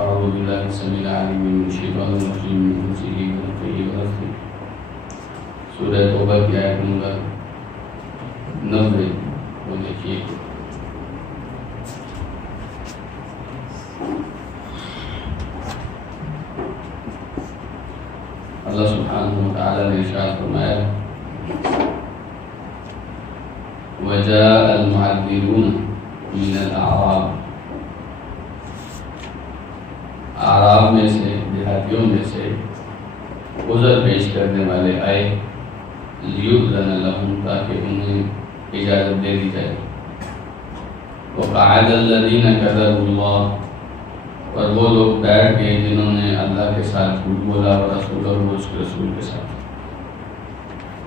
أعوذ بالله السميع العليم من الشيطان الرجيم من همزه ونفخه ونفثه سورہ توبہ کی آیت نمبر 90 وہ دیکھیے اللہ سبحانہ وتعالی نے ارشاد فرمایا وجاء المعذرون من الأعراب اعراب میں سے دیہاتیوں میں سے عذر پیش کرنے والے آئے لیؤذن لهم تاکہ انہیں اجازت دے دی جائے وقعد الذین کذبوا اللہ اور وہ لوگ بیٹھ گئے جنہوں نے اللہ کے ساتھ جھوٹ بولا اور رسول اور اس کے رسول کے ساتھ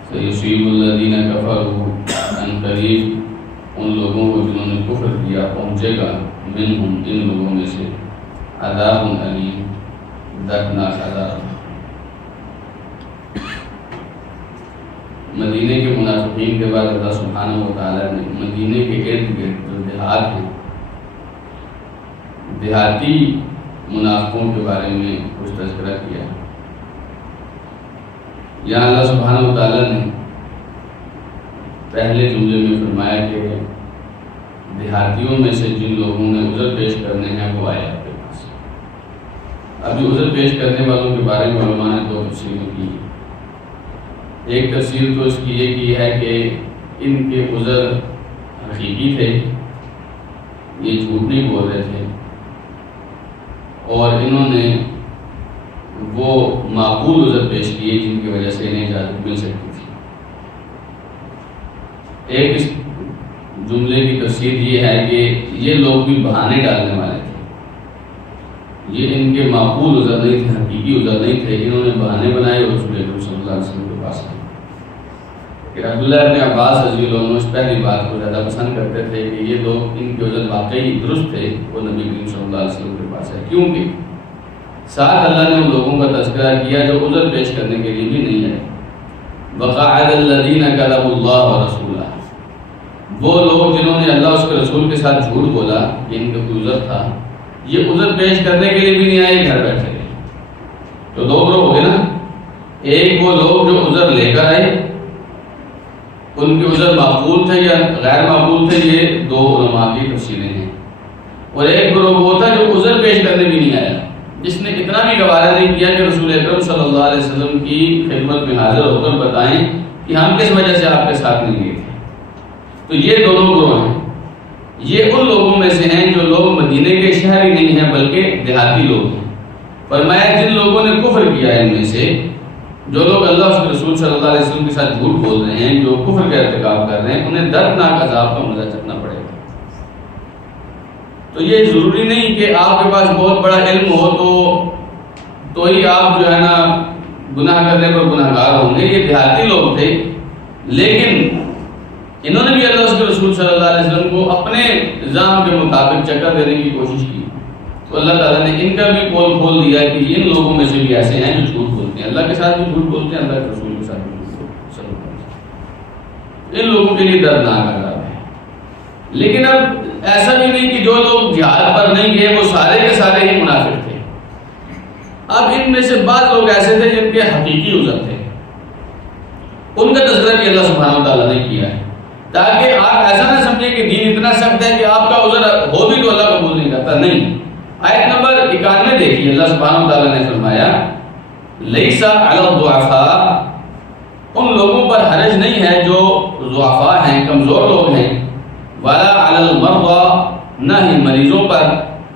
سیصیب الذین کفروا ان قریب ان لوگوں کو جنہوں نے کفر کیا پہنچے گا منہم ان لوگوں میں سے عذاب علیم دردناک عذاب مدینے کے منافقین کے بعد اللہ سبحانہ وتعالی نے مدینے کے ارد گرد جو دیہات ہیں دیہاتی منافقوں کے بارے میں کچھ تذکرہ کیا یہاں اللہ سبحانہ وتعالی نے پہلے جملے میں فرمایا کہ دیہاتیوں میں سے جن لوگوں نے عذر پیش کرنے ہیں وہ آئے آپ کے پاس اب جو عذر پیش کرنے والوں کے بارے میں علماء نے دو تفسیریں کی ایک تفسیر تو اس کی یہ کی ہے کہ ان کے عذر حقیقی تھے یہ جھوٹ نہیں بول رہے تھے اور انہوں نے وہ معقول عذر پیش کیے جن کی وجہ سے انہیں اجازت مل سکتی تھی ایک اس جملے کی تفسیر یہ ہے کہ یہ لوگ بھی بہانے ڈالنے والے تھے یہ ان کے معقول عذر نہیں تھے حقیقی عذر نہیں تھے انہوں نے بہانے بنائے اور رسول اکرم صلی اللہ علیہ وسلم کے پاس آئے کہ عبداللہ ابن عباس رضی اللہ عنہ اس پہلی بات کو زیادہ پسند کرتے تھے کہ یہ لوگ ان کے عذر واقعی درست تھے وہ نبی کریم صلی اللہ علیہ وسلم کے پاس آئے کیونکہ ساتھ اللہ نے ان لوگوں کا تذکرہ کیا جو عذر پیش کرنے کے لیے بھی نہیں ہے وقعد الذین کذبوا اللہ ورسولہ وہ لوگ جنہوں نے اللہ اس کے رسول کے ساتھ جھوٹ بولا کہ ان کا کوئی عذر تھا یہ عذر پیش کرنے کے لیے بھی نہیں آئے گھر بیٹھے گئے تو دو گروہ ہو گئے نا ایک وہ لوگ جو عذر لے کر آئے ان کے عذر معقول تھے یا غیر معقول تھے یہ دو علماء کی تفسیریں ہیں اور ایک گروہ وہ تھا جو عذر پیش کرنے بھی نہیں آیا جس نے اتنا بھی گوارہ نہیں کیا کہ رسول اکرم صلی اللہ علیہ وسلم کی خدمت میں حاضر ہو کر بتائیں کہ ہم کس وجہ سے آپ کے ساتھ نہیں گئے تھے تو یہ دونوں گروہ ہیں یہ ان لوگوں میں سے ہیں جو لوگ مدینے کے شہری نہیں ہیں بلکہ دیہاتی لوگ ہیں فرمایا جن لوگوں نے کفر کیا ہے ان میں سے جو لوگ اللہ اس کے رسول صلی اللہ علیہ وسلم کے ساتھ جھوٹ بول رہے ہیں جو کفر کا ارتکاب کر رہے ہیں انہیں دردناک عذاب کا مزہ چکھنا پڑے گا تو یہ ضروری نہیں کہ آپ کے پاس بہت بڑا علم ہو تو ہی آپ جو ہے نا گناہ کرنے پر گناہ گار ہوں گے یہ دیہاتی لوگ تھے لیکن انہوں نے بھی اللہ اس کے رسول صلی اللہ علیہ وسلم کو اپنے نظام کے مطابق چکر دینے کی کوشش کی تو اللہ تعالیٰ نے ان کا بھی پول کھول دیا کہ ان لوگوں میں سے بھی ایسے ہیں جو جھوٹ بولتے ہیں اللہ کے ساتھ بھی جھوٹ بولتے ہیں اللہ کے رسول کے ساتھ بھی جھوٹ بولتے ہیں ان لوگوں کے لیے دردناک عذاب ہے لیکن اب ایسا بھی نہیں کہ جو لوگ جہاد پر نہیں گئے وہ سارے کے سارے ہی منافق تھے اب ان میں سے بعض لوگ ایسے تھے جن کے حقیقی عذر تھے ان کا تذکرہ بھی اللہ سبحانہ وتعالیٰ نے کیا ہے تاکہ آپ ایسا نہ سمجھیں کہ دین اتنا سخت ہے کہ آپ کا عذر ہو بھی تو اللہ قبول نہیں کرتا نہیں آیت نمبر 91 دیکھیے اللہ سبحانہ وتعالیٰ نے فرمایا لیس علی الضعفاء ان لوگوں پر حرج نہیں ہے جو ضعفاء ہیں کمزور لوگ ہیں ولا علی المرضى نہ ہی مریضوں پر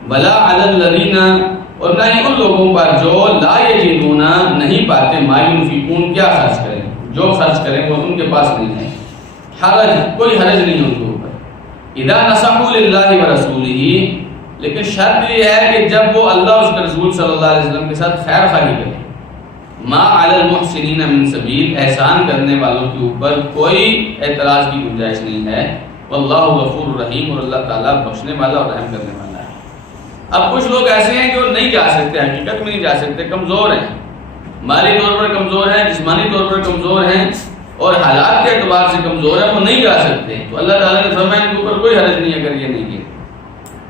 ولا علی الذین اور نہ ہی ان لوگوں پر جو لا یجدون نہیں پاتے ما ينفقون کیا خرچ کریں جو خرچ کریں وہ ان کے پاس نہیں ہے حرج کوئی حرج نہیں ان کے اوپر اذا نصحوا للہ ورسولہ لیکن شرط یہ ہے کہ جب وہ اللہ اور اس کے رسول صلی اللہ علیہ وسلم کے ساتھ خیر خواہی کریں ما علی المحسنین من سبیل احسان کرنے والوں کے اوپر کوئی اعتراض کی گنجائش نہیں ہے واللہ غفور الرحیم اور اللہ تعالیٰ بخشنے والا اور رحم کرنے والا ہے اب کچھ لوگ ایسے ہیں جو نہیں جا سکتے حقیقت میں نہیں جا سکتے کمزور ہیں مالی طور پر کمزور ہیں جسمانی طور پر کمزور ہیں اور حالات کے اعتبار سے کمزور ہیں وہ نہیں جا سکتے تو اللہ تعالیٰ نے فرمایا ان کے اوپر کوئی حرج نہیں اگر یہ نہیں ہے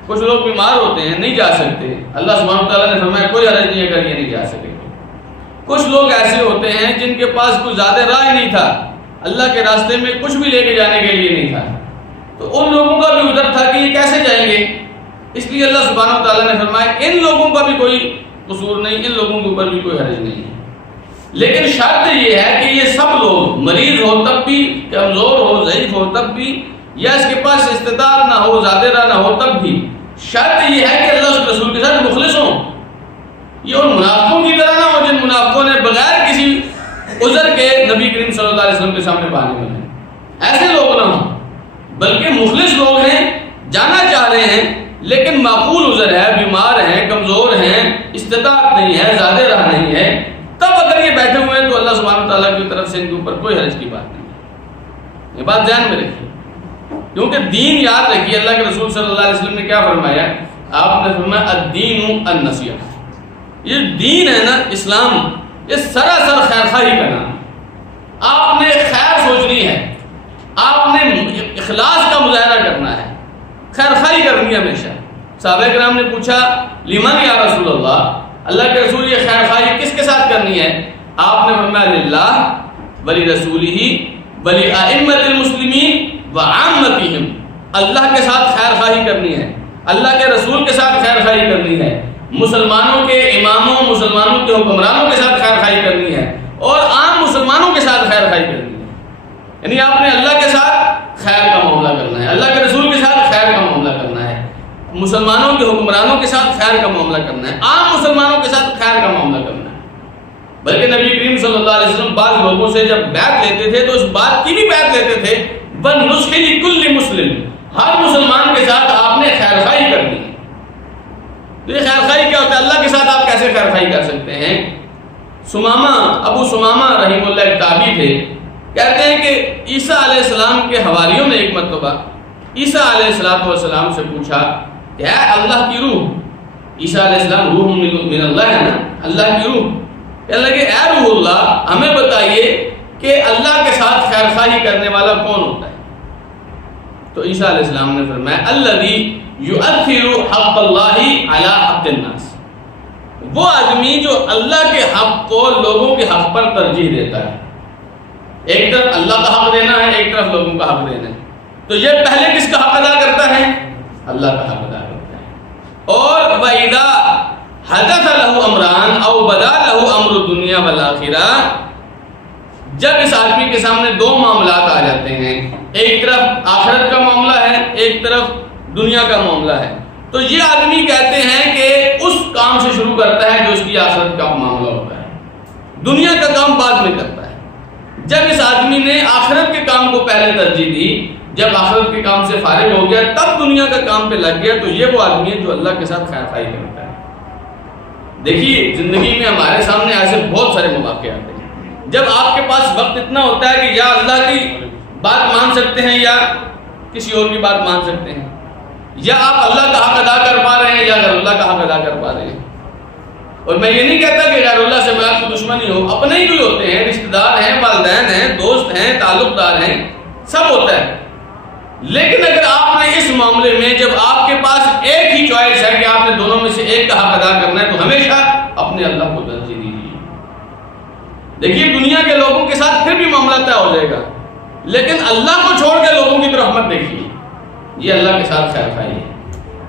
کچھ لوگ بیمار ہوتے ہیں نہیں جا سکتے، اللہ سبحانہ وتعالیٰ نے فرمایا کوئی حرج نہیں اگر یہ نہیں جا سکے۔ کچھ لوگ ایسے ہوتے ہیں جن کے پاس کوئی زیادہ راہ نہیں تھا، اللہ کے راستے میں کچھ بھی لے کے جانے کے لیے نہیں تھا، تو ان لوگوں کا بھی عذر تھا کہ یہ کیسے جائیں گے، اس لیے اللہ سبحانہ وتعالیٰ نے فرمایا ان لوگوں کا بھی کوئی قصور نہیں، ان لوگوں کے اوپر بھی کوئی حرج نہیں ہے۔ لیکن شرط یہ ہے کہ یہ سب لوگ، مریض ہو تب بھی، کمزور ہو، ضعیف ہو تب بھی، یا اس کے پاس استطاعت نہ ہو، زیادہ راہ نہ ہو تب بھی، شرط یہ ہے کہ اللہ اس رسول کے ساتھ مخلص ہوں۔ یہ ان منافقوں کی طرح نہ ہو جن منافقوں نے بغیر کسی عذر کے نبی کریم صلی اللہ علیہ وسلم کے سامنے بہانے بنائے، ایسے لوگ نہ ہوں، بلکہ مخلص لوگ ہیں، جانا چاہ رہے ہیں لیکن معقول عذر ہے، بیمار ہیں، کمزور ہیں، استطاعت نہیں ہے، زیادہ راہ نہیں ہے، تب اگر یہ بیٹھے ہوئے ہیں تو اللہ سبحانہ وتعالیٰ کی طرف سے ان کے اوپر کوئی حرج کی بات نہیں ہے۔ یہ بات ذہن میں رکھیے، کیونکہ دین یاد رکھیے، اللہ کے رسول صلی اللہ علیہ وسلم نے کیا فرمایا؟ آپ نے فرمایا الدین النصیحہ۔ یہ دین ہے نا اسلام، یہ سراسر خیر خواہی کا نام۔ آپ نے خیر سوچنی ہے، آپ نے اخلاص کا مظاہرہ کرنا ہے، خیر خواہی کرنی ہے ہمیشہ۔ صحابہ کرام نے پوچھا لمن یا رسول اللہ کے رسول یہ خیر خواہی کس کے ساتھ کرنی ہے؟ آپ نے فرمایا للہ ولی رسولہ ولی ائمۃ المسلمین وعامتہم، اللہ کے ساتھ خیر خواہی کرنی ہے، اللہ کے رسول کے ساتھ خیر خواہی کرنی ہے، مسلمانوں کے اماموں، مسلمانوں کے حکمرانوں کے ساتھ خیر خواہی کرنی ہے، اور عام مسلمانوں کے ساتھ خیر خواہی کرنی ہے۔ یعنی آپ نے اللہ کے ساتھ خیر کا معاملہ کرنا ہے، اللہ کے رسول کے ساتھ خیر کا معاملہ کرنا ہے، مسلمانوں کے حکمرانوں کے ساتھ خیر کا معاملہ کرنا ہے، عام مسلمانوں کے ساتھ خیر کا معاملہ کرنا ہے۔ بلکہ نبی کریم صلی اللہ علیہ وسلم بعض لوگوں سے جب بیعت لیتے تھے تو اس بات کی بھی بیعت لیتے تھے بَالنُّصْحِ لِكُلِّ مُسْلِمٍ، ہر مسلمان کے ساتھ آپ نے خیر خواہی کرنی ہے۔ تو یہ خیر خواہی کیا ہوتا ہے؟ اللہ کے ساتھ آپ کیسے خیر خواہی کر سکتے ہیں؟ ابو سمامہ رحمہ اللہ ایک تابعی تھے، کہتے ہیں کہ عیسیٰ علیہ السلام کے حواریوں نے ایک مرتبہ عیسیٰ علیہ السلام سے پوچھا کہ اے اللہ کی روح، عیسیٰ علیہ السلام روح من اللہ ہے نا، اللہ کی روح، کہنے لگے اے روح اللہ ہمیں بتائیے کہ اللہ کے ساتھ خیر خواہی کرنے والا کون ہوتا ہے؟ تو عیسیٰ علیہ السلام نے فرمایا الذی یؤثر حق اللہ علی حق الناس، وہ آدمی جو اللہ کے حق کو لوگوں کے حق پر ترجیح دیتا ہے۔ ایک طرف اللہ کا حق دینا ہے، ایک طرف لوگوں کا حق دینا ہے، تو یہ پہلے کس کا حق ادا کرتا ہے؟ اللہ کا حق ادا کرتا ہے۔ اور وَإِذَا حَدَثَ لَهُ أَمْرَانِ أَوْ بَدَا لَهُ أَمْرُ الدُّنْيَا وَالْآخِرَةِ، جب اس آدمی کے سامنے دو معاملات آ جاتے ہیں، ایک طرف آخرت کا معاملہ ہے، ایک طرف دنیا کا معاملہ ہے، تو یہ آدمی کہتے ہیں کہ اس کام سے شروع کرتا ہے جو اس کی آخرت کا معاملہ ہوتا ہے، دنیا کا کام بعد میں کرتا ہے۔ جب اس آدمی نے آخرت کے کام کو پہلے ترجیح دی، جب آخرت کے کام سے فارغ ہو گیا تب دنیا کا کام پہ لگ گیا، تو یہ وہ آدمی ہے جو اللہ کے ساتھ خیر خواہی کرتا ہے۔ دیکھیے زندگی میں ہمارے سامنے ایسے بہت سارے مواقع آتے ہیں جب آپ کے پاس وقت اتنا ہوتا ہے کہ یا اللہ کی بات مان سکتے ہیں یا کسی اور کی بات مان سکتے ہیں، یا آپ اللہ کا حق ادا کر پا رہے ہیں یا غیر اللہ کا حق ادا کر پا رہے ہیں۔ اور میں یہ نہیں کہتا کہ غیر اللہ سے میں آپ کو دشمنی ہو، اپنے ہی کوئی ہوتے ہیں، رشتہ دار ہیں، والدین ہیں، دوست ہیں، تعلق دار ہیں، سب ہوتا ہے۔ لیکن اگر آپ نے اس معاملے میں جب آپ کے پاس ایک ہی چوائس ہے کہ آپ نے دونوں میں سے ایک کا حق ادا کرنا ہے، تو ہمیشہ اپنے اللہ کو ترجیح دیجیے۔ دیکھیے دنیا کے لوگوں کے ساتھ پھر بھی معاملہ طے ہو جائے گا، لیکن اللہ کو چھوڑ کے لوگوں کی طرف مت دیکھیے، یہ اللہ کے ساتھ خیر خواہی ہے۔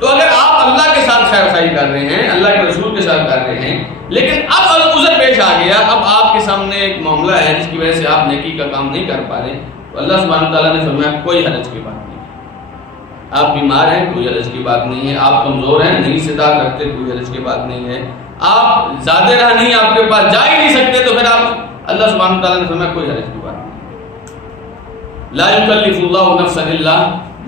تو اگر آپ اللہ کے ساتھ خیر خواہی کر رہے ہیں، اللہ کے رسول کے ساتھ کر رہے ہیں، لیکن اب عذر پیش آ گیا، اب آپ کے سامنے ایک معاملہ ہے جس کی وجہ سے آپ نیکی کا کام نہیں کر پا رہے، تو اللہ سبحانہ تعالیٰ نے فرمایا کوئی حرج کی بات نہیں ہے۔ آپ بیمار ہیں کوئی حرج کی بات نہیں ہے، آپ کمزور ہیں نہیں استطاعت رکھتے کوئی حرج کی بات نہیں ہے، آپ زیادہ راہ نہیں آپ کے پاس جا ہی نہیں سکتے، تو پھر آپ اللہ سبحانہ تعالیٰ نے فرمایا کوئی حرج کی بات نہیں ہے۔ لا یکلف اللہ نفسا الا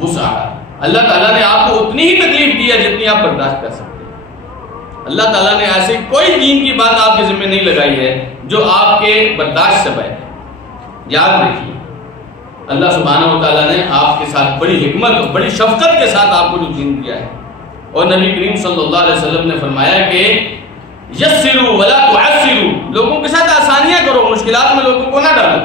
وسعها، اللہ تعالیٰ نے آپ کو اتنی ہی تکلیف دی ہے جتنی آپ برداشت کر سکتے ہیں۔ اللہ تعالیٰ نے ایسی کوئی دین کی بات آپ کے ذمہ نہیں لگائی ہے جو آپ کے برداشت سے باہر ہے۔ یاد رکھیے اللہ سبحانہ و تعالیٰ نے آپ کے ساتھ بڑی حکمت اور بڑی شفقت کے ساتھ آپ کو جو دین دیا ہے، اور نبی کریم صلی اللہ علیہ وسلم نے فرمایا کہ یسروا ولا تعسروا، لوگوں کے ساتھ آسانیاں کرو، مشکلات میں لوگوں کو نہ ڈالو،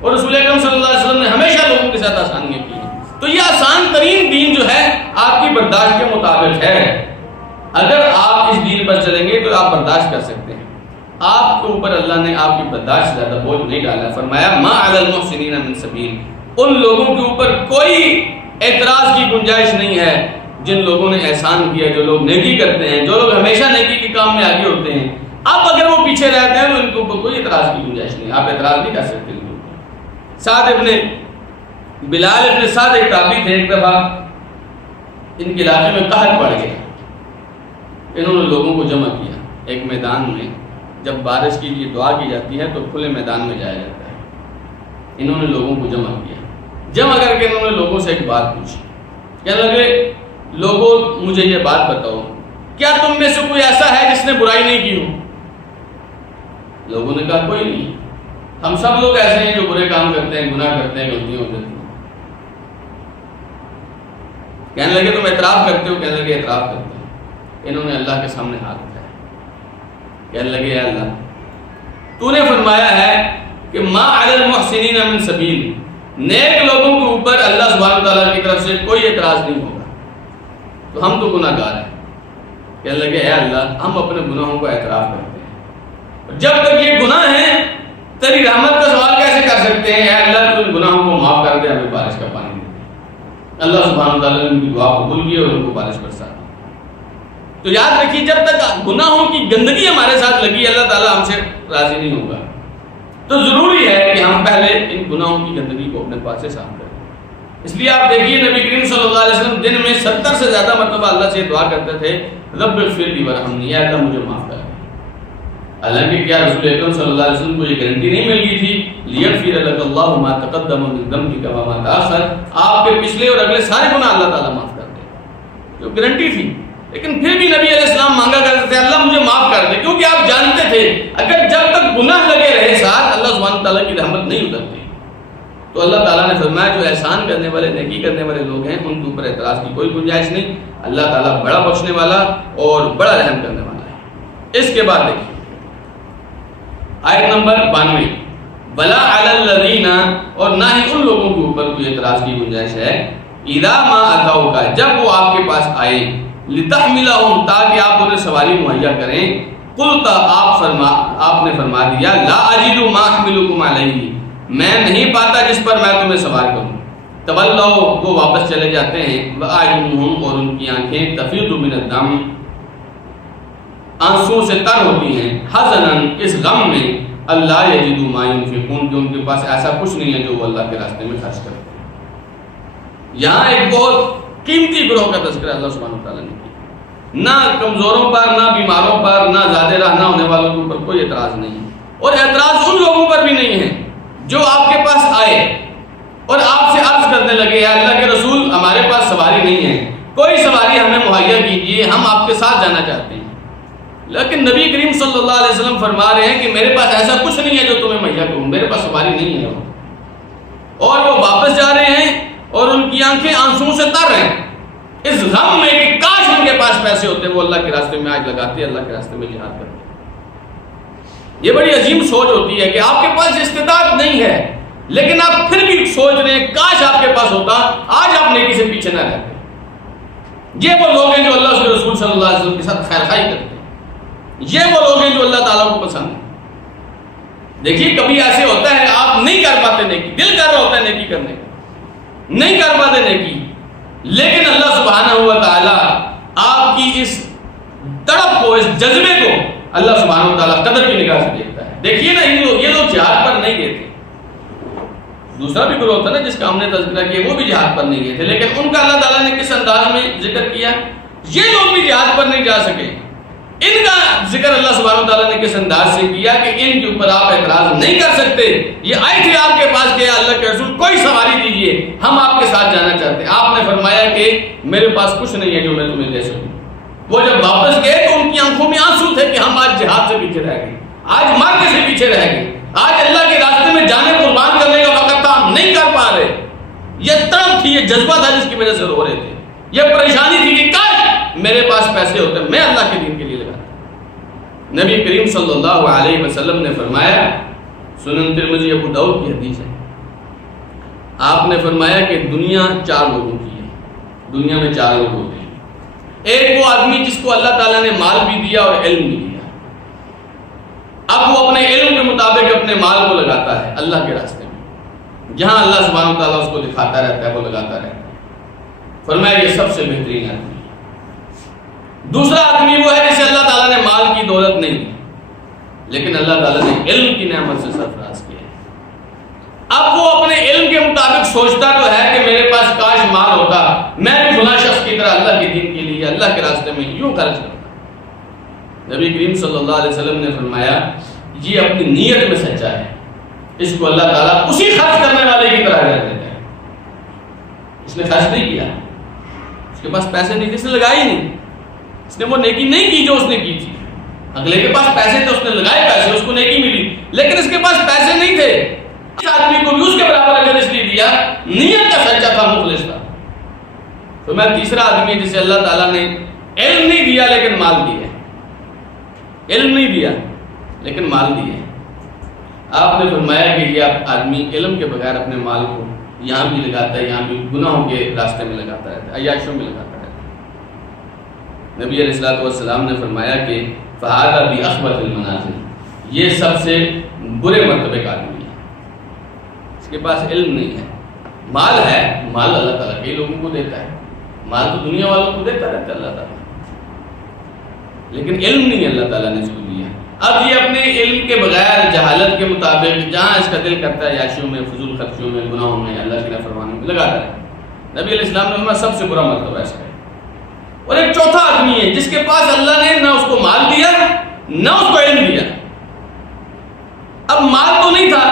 اور رسول اکرم صلی اللہ علیہ وسلم نے ہمیشہ لوگوں کے ساتھ آسانیاں کی ہیں۔ تو یہ آسان ترین دین جو ہے آپ کی برداشت کے مطابق ہے. اگر آپ اس دین پر چلیں گے تو آپ برداشت کر سکتے ہیں. آپ کے اوپر اللہ نے آپ کی برداشت سے زیادہ بوجھ نہیں ڈالا. فرمایا ما علی المحسنین من سبیل، ان لوگوں کے اوپر کوئی اعتراض کی گنجائش نہیں ہے جن لوگوں نے احسان کیا، جو لوگ نیکی کرتے ہیں، جو لوگ ہمیشہ نیکی کے کام میں آگے ہوتے ہیں. اب اگر وہ پیچھے رہتے ہیں تو ان کے اوپر کوئی اعتراض کی گنجائش نہیں، آپ اعتراض نہیں کر سکتے. بلال ابن سعد ایک تابعی تھے. ایک دفعہ ان کے علاقے میں قحط پڑ گیا. انہوں نے لوگوں کو جمع کیا ایک میدان میں. جب بارش کے لیے دعا کی جاتی ہے تو کھلے میدان میں جایا جاتا ہے. انہوں نے لوگوں کو جمع کیا. جمع کر کے انہوں نے لوگوں سے ایک بات پوچھی. کہنے لگے لوگوں مجھے یہ بات بتاؤ، کیا تم میں سے کوئی ایسا ہے جس نے برائی نہیں کی ہو؟ لوگوں نے کہا کوئی نہیں، ہم سب لوگ ایسے ہیں جو برے کام کرتے ہیں، گناہ کرتے ہیں، غلطیاں ہوتی ہیں. کہنے لگے تم اعتراف کرتے ہو؟ کہنے لگے اعتراف کرتے ہیں. انہوں نے اللہ کے سامنے ہاتھ اٹھایا. کہنے لگے اے اللہ، تو نے فرمایا ہے کہ ما علی المحسنین من سبیل، نیک لوگوں کے اوپر اللہ سبحانہ تعالیٰ کی طرف سے کوئی اعتراض نہیں ہوگا، تو ہم تو گناہ گار ہیں. کہنے لگے اے اللہ، ہم اپنے گناہوں کو اعتراف کرتے ہیں، جب تک یہ گناہ ہیں تیری رحمت کا سوال کیسے کر سکتے ہیں؟ اے اللہ تو ان گناہوں کو معاف کر دے، ہمیں بارش کا پانی دے. اللہ سبحانہ تعالیٰ نے ان کی دعا قبول کی اور ان کو بارش برسا دی. تو یاد رکھیے جب تک گناہوں کی گندگی ہمارے ساتھ لگی اللہ تعالیٰ ہم سے راضی نہیں ہوگا. تو ضروری ہے کہ ہم پہلے ان گناہوں کی گندگی کو اپنے پاس سے صاف کریں. اس لیے آپ دیکھیے نبی کریم صلی اللہ علیہ وسلم دن میں 70 سے زیادہ مرتبہ اللہ سے دعا کرتے تھے رب اغفر لی ورحمنی، یا اللہ مجھے معاف کر. حالانکہ کیا رسول اکرم صلی اللہ علیہ وسلم کو یہ گارنٹی نہیں مل گئی تھی لیغفر لک اللہ ما تقدم من ذنبک وما تاخر، آپ کے پچھلے اور اگلے سارے گناہ اللہ تعالیٰ معاف کر دے، جو گارنٹی تھی. لیکن پھر بھی نبی علیہ السلام مانگا کرتے تھے اللہ مجھے معاف کر دے، کیونکہ آپ جانتے تھے اگر جب تک گناہ لگے رہے ساتھ اللہ سبحانہ تعالیٰ کی رحمت نہیں اترتی. تو اللہ تعالیٰ نے فرمایا جو احسان کرنے والے، نیکی کرنے والے لوگ ہیں ان کے اوپر اعتراض کی کوئی گنجائش نہیں. اللہ تعالیٰ بڑا بخشنے والا اور بڑا رحم کرنے والا ہے. اس کے بعد دیکھیے آیت نمبر 92، ولا علی الذین، اور نہ ہی ان لوگوں کے اوپر کوئی اعتراض کی گنجائش ہے اذا ما اتوک، جب وہ آپ کے پاس آئے، لتحملہم، تاکہ آپ انہیں سواری مہیا کریں. قلت، آپ نے فرما دیا، لا اجد ما احملکم علیہ، میں نہیں پاتا جس پر میں تمہیں سوار کروں. تولوا، وہ واپس چلے جاتے ہیں. واعینہم، اور ان کی آنکھیں تفیض من الدم، آنسوں سے تر ہوتی ہیں. حزناً، اس غم میں، اللہ یجدوا ما ینفقون، کہ ان کے پاس ایسا کچھ نہیں ہے جو وہ اللہ کے راستے میں خرچ کرتے ہیں. یہاں ایک بہت قیمتی گروہ کا تذکرہ اللہ سبحانہ تعالیٰ نے کیا. نہ کمزوروں پر، نہ بیماروں پر، نہ زیادہ راہ نہ ہونے والوں کے اوپر کوئی اعتراض نہیں ہے. اور اعتراض ان لوگوں پر بھی نہیں ہے جو آپ کے پاس آئے اور آپ سے عرض کرنے لگے یا اللہ کے رسول ہمارے پاس سواری نہیں ہے، کوئی سواری ہمیں مہیا کیجیے، ہم آپ کے ساتھ جانا چاہتے ہیں. لیکن نبی کریم صلی اللہ علیہ وسلم فرما رہے ہیں کہ میرے پاس ایسا کچھ نہیں ہے جو تمہیں مہیا کروں، میرے پاس سواری نہیں ہے. اور وہ واپس جا رہے ہیں اور ان کی آنکھیں آنسوں سے تر ہیں اس غم میں کہ کاش ان کے پاس پیسے ہوتے، وہ اللہ کے راستے میں آج لگاتے، اللہ کے راستے میں جہاد کرتے. یہ بڑی عظیم سوچ ہوتی ہے کہ آپ کے پاس استطاعت نہیں ہے لیکن آپ پھر بھی سوچ رہے ہیں کاش آپ کے پاس ہوتا، آج آپ نیکی سے پیچھے نہ رہتے. یہ وہ لوگ ہیں جو اللہ کے رسول صلی اللہ علیہ وسلم کے ساتھ خیر خائی کرتے ہیں. یہ وہ لوگ ہیں جو اللہ تعالیٰ کو پسند ہیں. دیکھیے کبھی ایسے ہوتا ہے آپ نہیں کر پاتے نیکی، دل کر رہا ہوتا ہے نیکی کرنے کا، نہیں کر پاتے نیکی، لیکن اللہ سبحانہ و تعالیٰ آپ کی اس تڑپ کو، اس جذبے کو اللہ سبحانہ و تعالیٰ قدر کی نگاہ سے دیکھتا ہے. دیکھیے نا یہ لوگ جہاد پر نہیں گئے تھے. دوسرا بھی گروہ تھا نا جس کا ہم نے تذکرہ کیا، وہ بھی جہاد پر نہیں گئے تھے، لیکن ان کا اللہ تعالیٰ نے کس انداز میں ذکر کیا. یہ لوگ بھی جہاد پر نہیں جا سکے، ان کا ذکر اللہ سبحانہ تعالیٰ نے کس انداز سے کیا کہ ان کے اوپر آپ اعتراض نہیں کر سکتے. یہ آئے تھے آپ کے پاس کہ اللہ کے رسول کوئی سواری دیجیے، ہم آپ کے ساتھ جانا چاہتے ہیں. آپ نے فرمایا کہ میرے پاس کچھ نہیں ہے جو میں تمہیں دے سکوں. وہ جب واپس گئے تو ان کی آنکھوں میں آنسو تھے کہ ہم آج جہاد سے پیچھے رہ گئے، آج مارنے سے پیچھے رہ گئے، آج اللہ کے راستے میں جانے قربان کرنے کا وقت تھا، ہم نہیں کر پا رہے. یہ تڑپ تھی، یہ جذبہ تھا جس کی وجہ سے رو رہے تھے. یہ پریشانی تھی کہ کاش میرے پاس پیسے ہوتے، میں اللہ کے دین کے لیے لگاتا. نبی کریم صلی اللہ علیہ وسلم نے فرمایا، سنن ترمذی ابو داؤد کی حدیث ہے، آپ نے فرمایا کہ دنیا 4 لوگوں کی ہے، دنیا میں 4 لوگ ہوتے ہیں۔ ایک وہ آدمی جس کو اللہ تعالیٰ نے مال بھی دیا اور علم بھی دیا، اب وہ اپنے علم کے مطابق اپنے مال کو لگاتا ہے اللہ کے راستے میں، جہاں اللہ سبحانہ وتعالیٰ اس کو دکھاتا رہتا ہے وہ لگاتا رہتا ہے۔ فرمایا یہ سب سے بہترین آدمی ہے۔ دوسرا آدمی وہ ہے جسے اللہ تعالیٰ نے مال کی دولت نہیں دی، لیکن اللہ تعالیٰ نے علم کی نعمت سے سرفراز کیا ہے۔ اب وہ اپنے علم کے مطابق سوچتا تو ہے کہ میرے پاس کاش مال ہوتا، میں بھی فلاں شخص کی طرح اللہ کے دین کے لیے اللہ کے راستے میں یوں خرچ کرتا۔ نبی کریم صلی اللہ علیہ وسلم نے فرمایا یہ اپنی نیت میں سچا ہے، اس کو اللہ تعالیٰ اسی خرچ کرنے والے کی طرح کر دیتا ہے۔ اس نے خرچ نہیں کیا، اس کے پاس پیسے نہیں تھے، اس نے لگائی نہیں، اس نے وہ نیکی نہیں کی جو اس نے کی تھی۔ اگلے کے پاس پیسے تھے، اس نے لگائے پیسے، اس کو نیکی ملی، لیکن اس کے پاس پیسے نہیں تھے، اس آدمی کو بھی اس کے برابر اجر اس لیے دیا، نیت کا سچا تھا، مخلص تھا۔ تو میں تیسرا آدمی جسے اللہ تعالیٰ نے علم نہیں دیا لیکن مال دیا، علم نہیں دیا لیکن مال دیا۔ آپ نے فرمایا کہ یہ آدمی علم کے بغیر اپنے مال کو یہاں بھی لگاتا ہے، یہاں بھی گناہوں کے راستے میں لگاتا رہتا ہے، عیاشیوں میں لگاتا رہتا ہے۔ نبی علیہ الصلوۃ والسلام نے فرمایا کہ فہذا بأخبث المنازل، یہ سب سے برے مرتبے کا آدمی ہے، اس کے پاس علم نہیں ہے، مال ہے، مال اللہ تعالیٰ کئی لوگوں کو دیتا ہے، مال تو دنیا والوں کو دیتا رہتا ہے اللہ تعالیٰ، لیکن علم نہیں اللہ تعالیٰ نے اس کو دیا۔ اب یہ اپنے علم کے بغیر جہالت کے مطابق جہاں اس کا دل کرتا ہے عیاشیوں میں، فضول خرچیوں میں، گناہوں میں، اللہ کی نافرمانی میں لگاتا ہے۔ نبی علیہ السلام نے فرمایا سب سے برا مرتبہ اس کا ہے۔ اور ایک چوتھا آدمی ہے جس کے پاس اللہ نے نہ اس کو مال دیا نہ اس کو علم دیا۔ اب مال تو نہیں تھا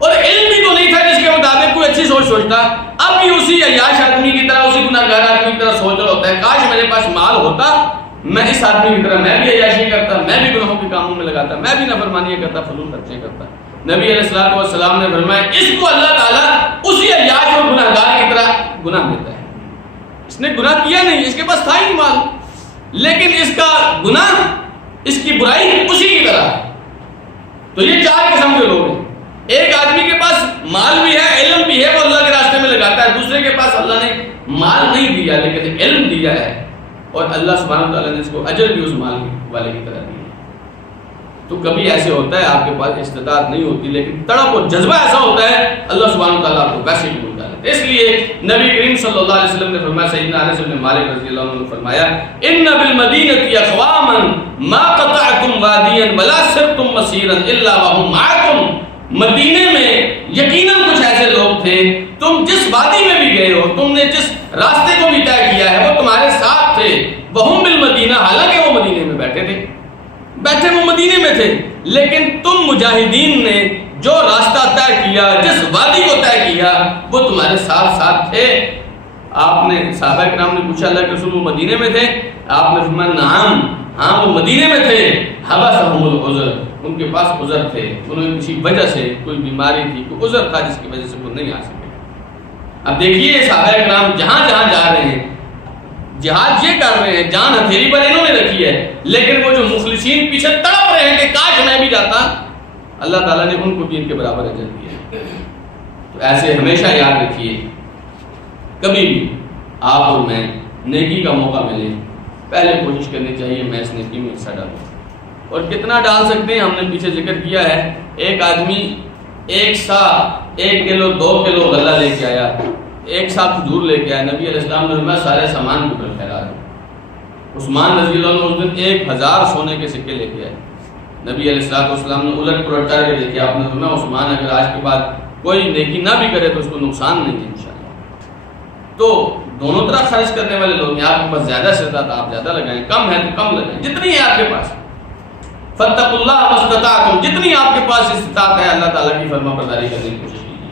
اور علم بھی تو نہیں تھا جس کے مطابق کوئی اچھی سوچ سوچتا، اب بھی اسی عیاش آدمی کی طرح، اسی گناہ گار آدمی کی طرح سوچ رہا ہوتا ہے کاش میرے پاس مال ہوتا، میں اس آدمی کی طرح میں بھی عیاشی کرتا، میں بھی گناہوں کے کاموں میں لگاتا، میں بھی نافرمانیاں کرتا، فضول خرچے کرتا۔ نبی علیہ الصلوۃ والسلام نے فرمایا اس کو اللہ تعالیٰ اسی عیاش اور گناہ گار کی طرح گناہ دیتا ہے۔ اس نے گناہ کیا نہیں، اس کے پاس تھا ہی مال، لیکن اس کا گناہ، اس کی برائی اسی کی طرح ہے۔ تو یہ 4 قسم کے لوگ ہیں۔ ایک آدمی کے پاس مال بھی ہے، علم بھی ہے، وہ اللہ کے راستے میں لگاتا ہے۔ دوسرے کے پاس اللہ نے مال نہیں دیا لیکن علم دیا ہے، اور اللہ سبحانہ وتعالیٰ نے اس کو اجر بھی اس مال والے کی طرح دیا۔ تو کبھی ایسے ہوتا ہے آپ کے پاس استطاعت نہیں ہوتی لیکن تڑپ اور جذبہ ایسا ہوتا ہے، اللہ سبحانہ وتعالیٰ آپ کو ویسے ہی ملتا ہے۔ اس لیے نبی کریم صلی اللہ علیہ وسلم نے فرمایا، سیدنا انس بن مالک رضی اللہ عنہ نے فرمایا ان بالمدینۃ اقواما ما قطعتم وادیا ولا سرتم مسیرا الا وهم معكم، مدینے میں یقیناً کچھ ایسے لوگ تھے، تم جس وادی میں بھی گئے ہو، تم نے جس راستے کو بھی طے کیا ہے وہ تمہارے ساتھ تھے۔ وہم بالمدینہ، حالانکہ وہ مدینے میں بیٹھے وہ مدینے میں تھے، لیکن تم مجاہدین نے جو راستہ طے کیا، جس وادی کو طے کیا، وہ تمہارے ساتھ ساتھ تھے۔ آپ نے صحابہ کرام نے پوچھا اللہ کے رسول وہ مدینے میں تھے؟ آپ نے فرمایا نعم، ہاں وہ مدینے میں تھے۔ حبسہم العذر، ان کے پاس عذر تھے، انہیں کسی وجہ سے کوئی بیماری تھی، کوئی عذر تھا جس کی وجہ سے وہ نہیں آ سکے۔ اب دیکھیے صحابہ کرام جہاں جہاں جا رہے ہیں، جہاد یہ کر رہے ہیں، جان ہتھیلی پر انہوں نے رکھی ہے، لیکن وہ جو مخلصین پیچھے تڑپ رہے ہیں کہ کاش میں بھی جاتا، اللہ تعالیٰ نے ان کو بھی ان کے برابر اجر دیا۔ تو ایسے ہمیشہ یاد رکھیے، کبھی بھی آپ اور میں نیکی کا موقع ملے پہلے کوشش کرنی چاہیے میں اس نیکی میں حصہ ڈالوں، اور کتنا ڈال سکتے ہیں ہم نے پیچھے ذکر کیا ہے۔ ایک آدمی 1 سا 1 کلو 2 کلو غلہ لے کے آیا، 1 سا کھجور لے کے آیا، نبی علیہ السلام نے فرمایا سارے سامان کو پھیلا دو۔ عثمان رضی اللہ عنہ اس دن 1000 سونے کے سکے لے کے آئے، نبی علیہ السلام نے الٹ پلٹ کر کے دیکھا، آپ نے فرمایا عثمان اگر آج کے بعد کوئی نیکی نہ بھی کرے تو اس کو نقصان نہیں ہے انشاءاللہ۔ تو دونوں طرح خرچ کرنے والے لوگ ہیں، آپ کے پاس زیادہ استطاعت آپ زیادہ لگائیں، کم ہے تو کم لگائیں، جتنی ہے آپ کے پاس۔ فاتقوا اللہ ما استطعتم، جتنی آپ کے پاس استطاعت ہے اللہ تعالیٰ کی فرما برداری کرنے کی کوشش کیجیے۔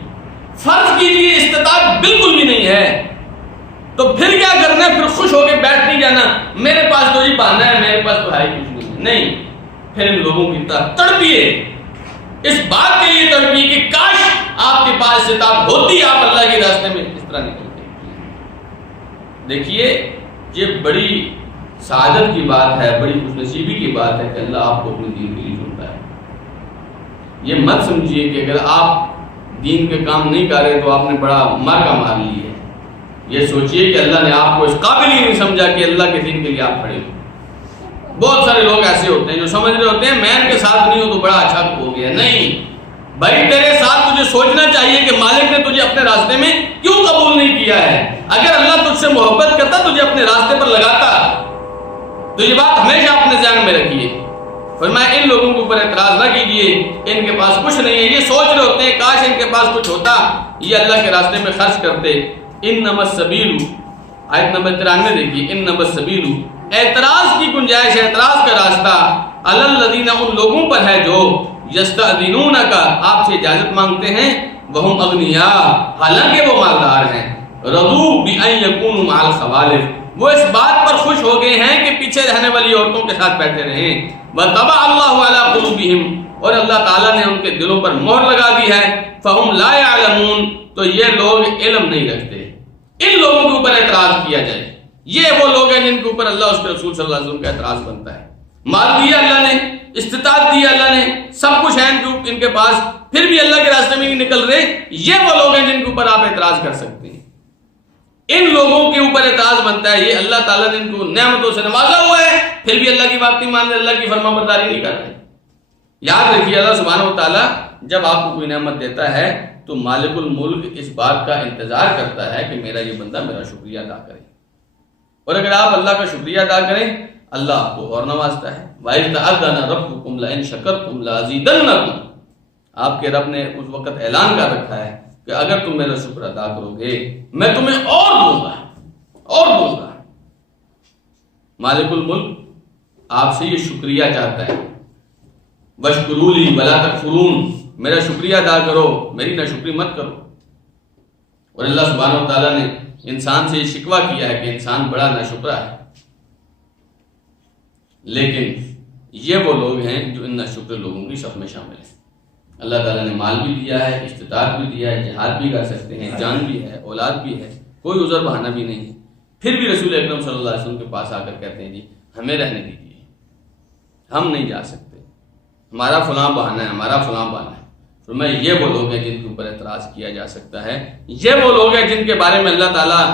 فرض کیجیے استطاعت بالکل بھی نہیں ہے تو پھر کیا کرنا ہے؟ پھر خوش ہو کے بیٹھ نہیں جانا میرے پاس تو یہ بہانہ ہے، میرے پاس تو ہے ہی کچھ نہیں ہے، نہیں، پھر ان لوگوں کی طرح تڑپیے، اس بات کے لیے تڑپیے کہ کاش آپ کے پاس استطاعت ہوتی، آپ اللہ کے راستے میں اس طرح نکلتے۔ دیکھیے یہ بڑی سعادت کی بات ہے، بڑی خوش نصیبی کی بات ہے کہ اللہ آپ کو اپنے دین کے لیے چنتا ہے۔ یہ مت سمجھیے کہ اگر آپ دین کے کام نہیں کر رہے تو آپ نے بڑا مارکا مار لی ہے. یہ سوچئے کہ اللہ نے آپ کو اس قابل ہی نہیں سمجھا کہ اللہ کے دین کے لیے آپ کھڑے ہو. بہت سارے لوگ ایسے ہوتے ہیں جو سمجھ رہے ہوتے ہیں میں ان کے ساتھ نہیں ہوں تو بڑا اچھا ہو گیا. نہیں بھائی، تیرے ساتھ تجھے سوچنا چاہیے کہ مالک نے تجھے اپنے راستے میں کیوں قبول نہیں کیا ہے. اگر اللہ تجھ سے محبت کرتا تجھے اپنے راستے پر لگاتا. تو یہ بات ہمیشہ اپنے ذہن میں رکھیے. فرمایا ان لوگوں کے اوپر اعتراض نہ کیجیے، ان کے پاس کچھ نہیں ہے. یہ سوچ رہے ہوتے ہیں کاش ان کے پاس کچھ ہوتا، یہ اللہ کے راستے میں خرچ کرتے. انما السبیل، آیت نمبر 93 دیکھیے. انما السبیل، اعتراض کی گنجائش، اعتراض کا راستہ علی الذین، ان لوگوں پر ہے جو یستأذنونک، آپ سے اجازت مانگتے ہیں، وہم اغنیاء، حالانکہ وہ مالدار ہیں. رضوا بأن یکونوا مع الخوالف، وہ اس بات پر خوش ہو گئے ہیں کہ پیچھے رہنے والی عورتوں کے ساتھ بیٹھے رہیں. وطبع اللہ علی قلوبہم، اور اللہ تعالیٰ نے ان کے دلوں پر مہر لگا دی ہے. فہم لا یعلمون، تو یہ لوگ علم نہیں رکھتے. ان لوگوں کے اوپر اعتراض کیا جائے، یہ وہ لوگ ہیں جن کے اوپر اللہ اس کے رسول صلی اللہ علیہ وسلم کا اعتراض بنتا ہے. مال دیا اللہ نے، استطاعت دیا اللہ نے، سب کچھ ہے ان کے پاس، پھر بھی اللہ کے راستے میں نہیں نکل رہے. یہ وہ لوگ ہیں جن کے اوپر آپ اعتراض کر سکتے ہیں. ان لوگوں کے اوپر اعتراض بنتا ہے. یہ اللہ تعالیٰ نے ان کو نعمتوں سے نوازا ہوا ہے، پھر بھی اللہ کی بات نہیں مان رہے، اللہ کی فرما برداری نہیں کر رہے. یاد رکھیے اللہ سبحانہ و تعالیٰ جب آپ کو کوئی نعمت دیتا ہے تو مالک الملک اس بات کا انتظار کرتا ہے کہ میرا یہ بندہ میرا شکریہ ادا کرے. اور اگر آپ اللہ کا شکریہ ادا کریں اللہ آپ کو اور نوازتا ہے. وَإِذْ تَأَذَّنَ رَبُّكُمْ لَئِن شَكَرْتُمْ لَأَزِيدَنَّكُمْ، آپ کے رب نے اس وقت اعلان کر رکھا ہے کہ اگر تم میرا شکر ادا کرو گے میں تمہیں اور دوں گا، اور دوں گا. مالک الملک آپ سے یہ شکریہ چاہتا ہے. وَاشْكُرُوا لِي وَلَا تَكْفُرُونَ، میرا شکریہ ادا کرو، میری ناشکری مت کرو. اور اللہ سبحانہ و تعالیٰ نے انسان سے یہ شکوہ کیا ہے کہ انسان بڑا ناشکرا ہے. لیکن یہ وہ لوگ ہیں جو ان ناشکر لوگوں کی صف میں شامل ہیں. اللہ تعالیٰ نے مال بھی دیا ہے، استطاعت بھی دیا ہے، جہاد بھی کر سکتے ہیں، جان بھی ہے، اولاد بھی ہے، کوئی عذر بہانہ بھی نہیں ہے. پھر بھی رسول اکرم صلی اللہ علیہ وسلم کے پاس آ کر کہتے ہیں جی ہمیں رہنے دیجیے، ہم نہیں جا سکتے، ہمارا فلاں بہانہ ہے، ہمارا فلاں بہانہ ہے. فرمایا یہ وہ لوگ ہیں جن کے اوپر اعتراض کیا جا سکتا ہے. یہ وہ لوگ ہیں جن کے بارے میں اللہ تعالیٰ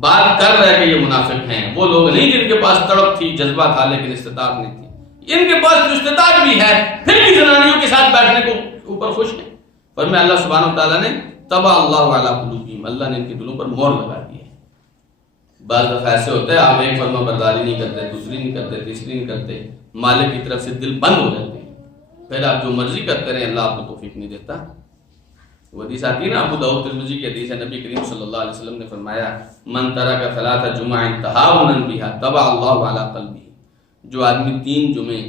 بات کر رہا ہے کہ یہ منافق ہیں. وہ لوگ نہیں جن کے پاس تڑپ تھی، جذبہ تھا لیکن استطاعت نہیں تھی. ان کے پاس جو استطاعت بھی ہے پھر بھی زنانیوں کے ساتھ بیٹھنے کو اوپر خوش ہیں. فرمایا اللہ سبحانہ و تعالیٰ نے طبع اللہ علی قلوبہم، اللہ نے ان کے دلوں پر مہر لگا دی ہے. بعض دفعہ ایسے ہوتا ہے آپ ایک فرما برداری نہیں کرتے، دوسری نہیں کرتے، تیسری نہیں کرتے، مالک کی طرف سے دل بند ہو جاتے ہیں. پھر آپ جو مرضی کرتے رہیں اللہ آپ کو توفیق نہیں دیتا. وہ حدیث آتی ہے نا، ابو داؤد ترمذی کی حدیث ہے، نبی کریم صلی اللہ علیہ وسلم نے فرمایا من ترک ثلاث جمع تہاونا بها طبع اللہ علی قلبہ، جو آدمی 3 جمعے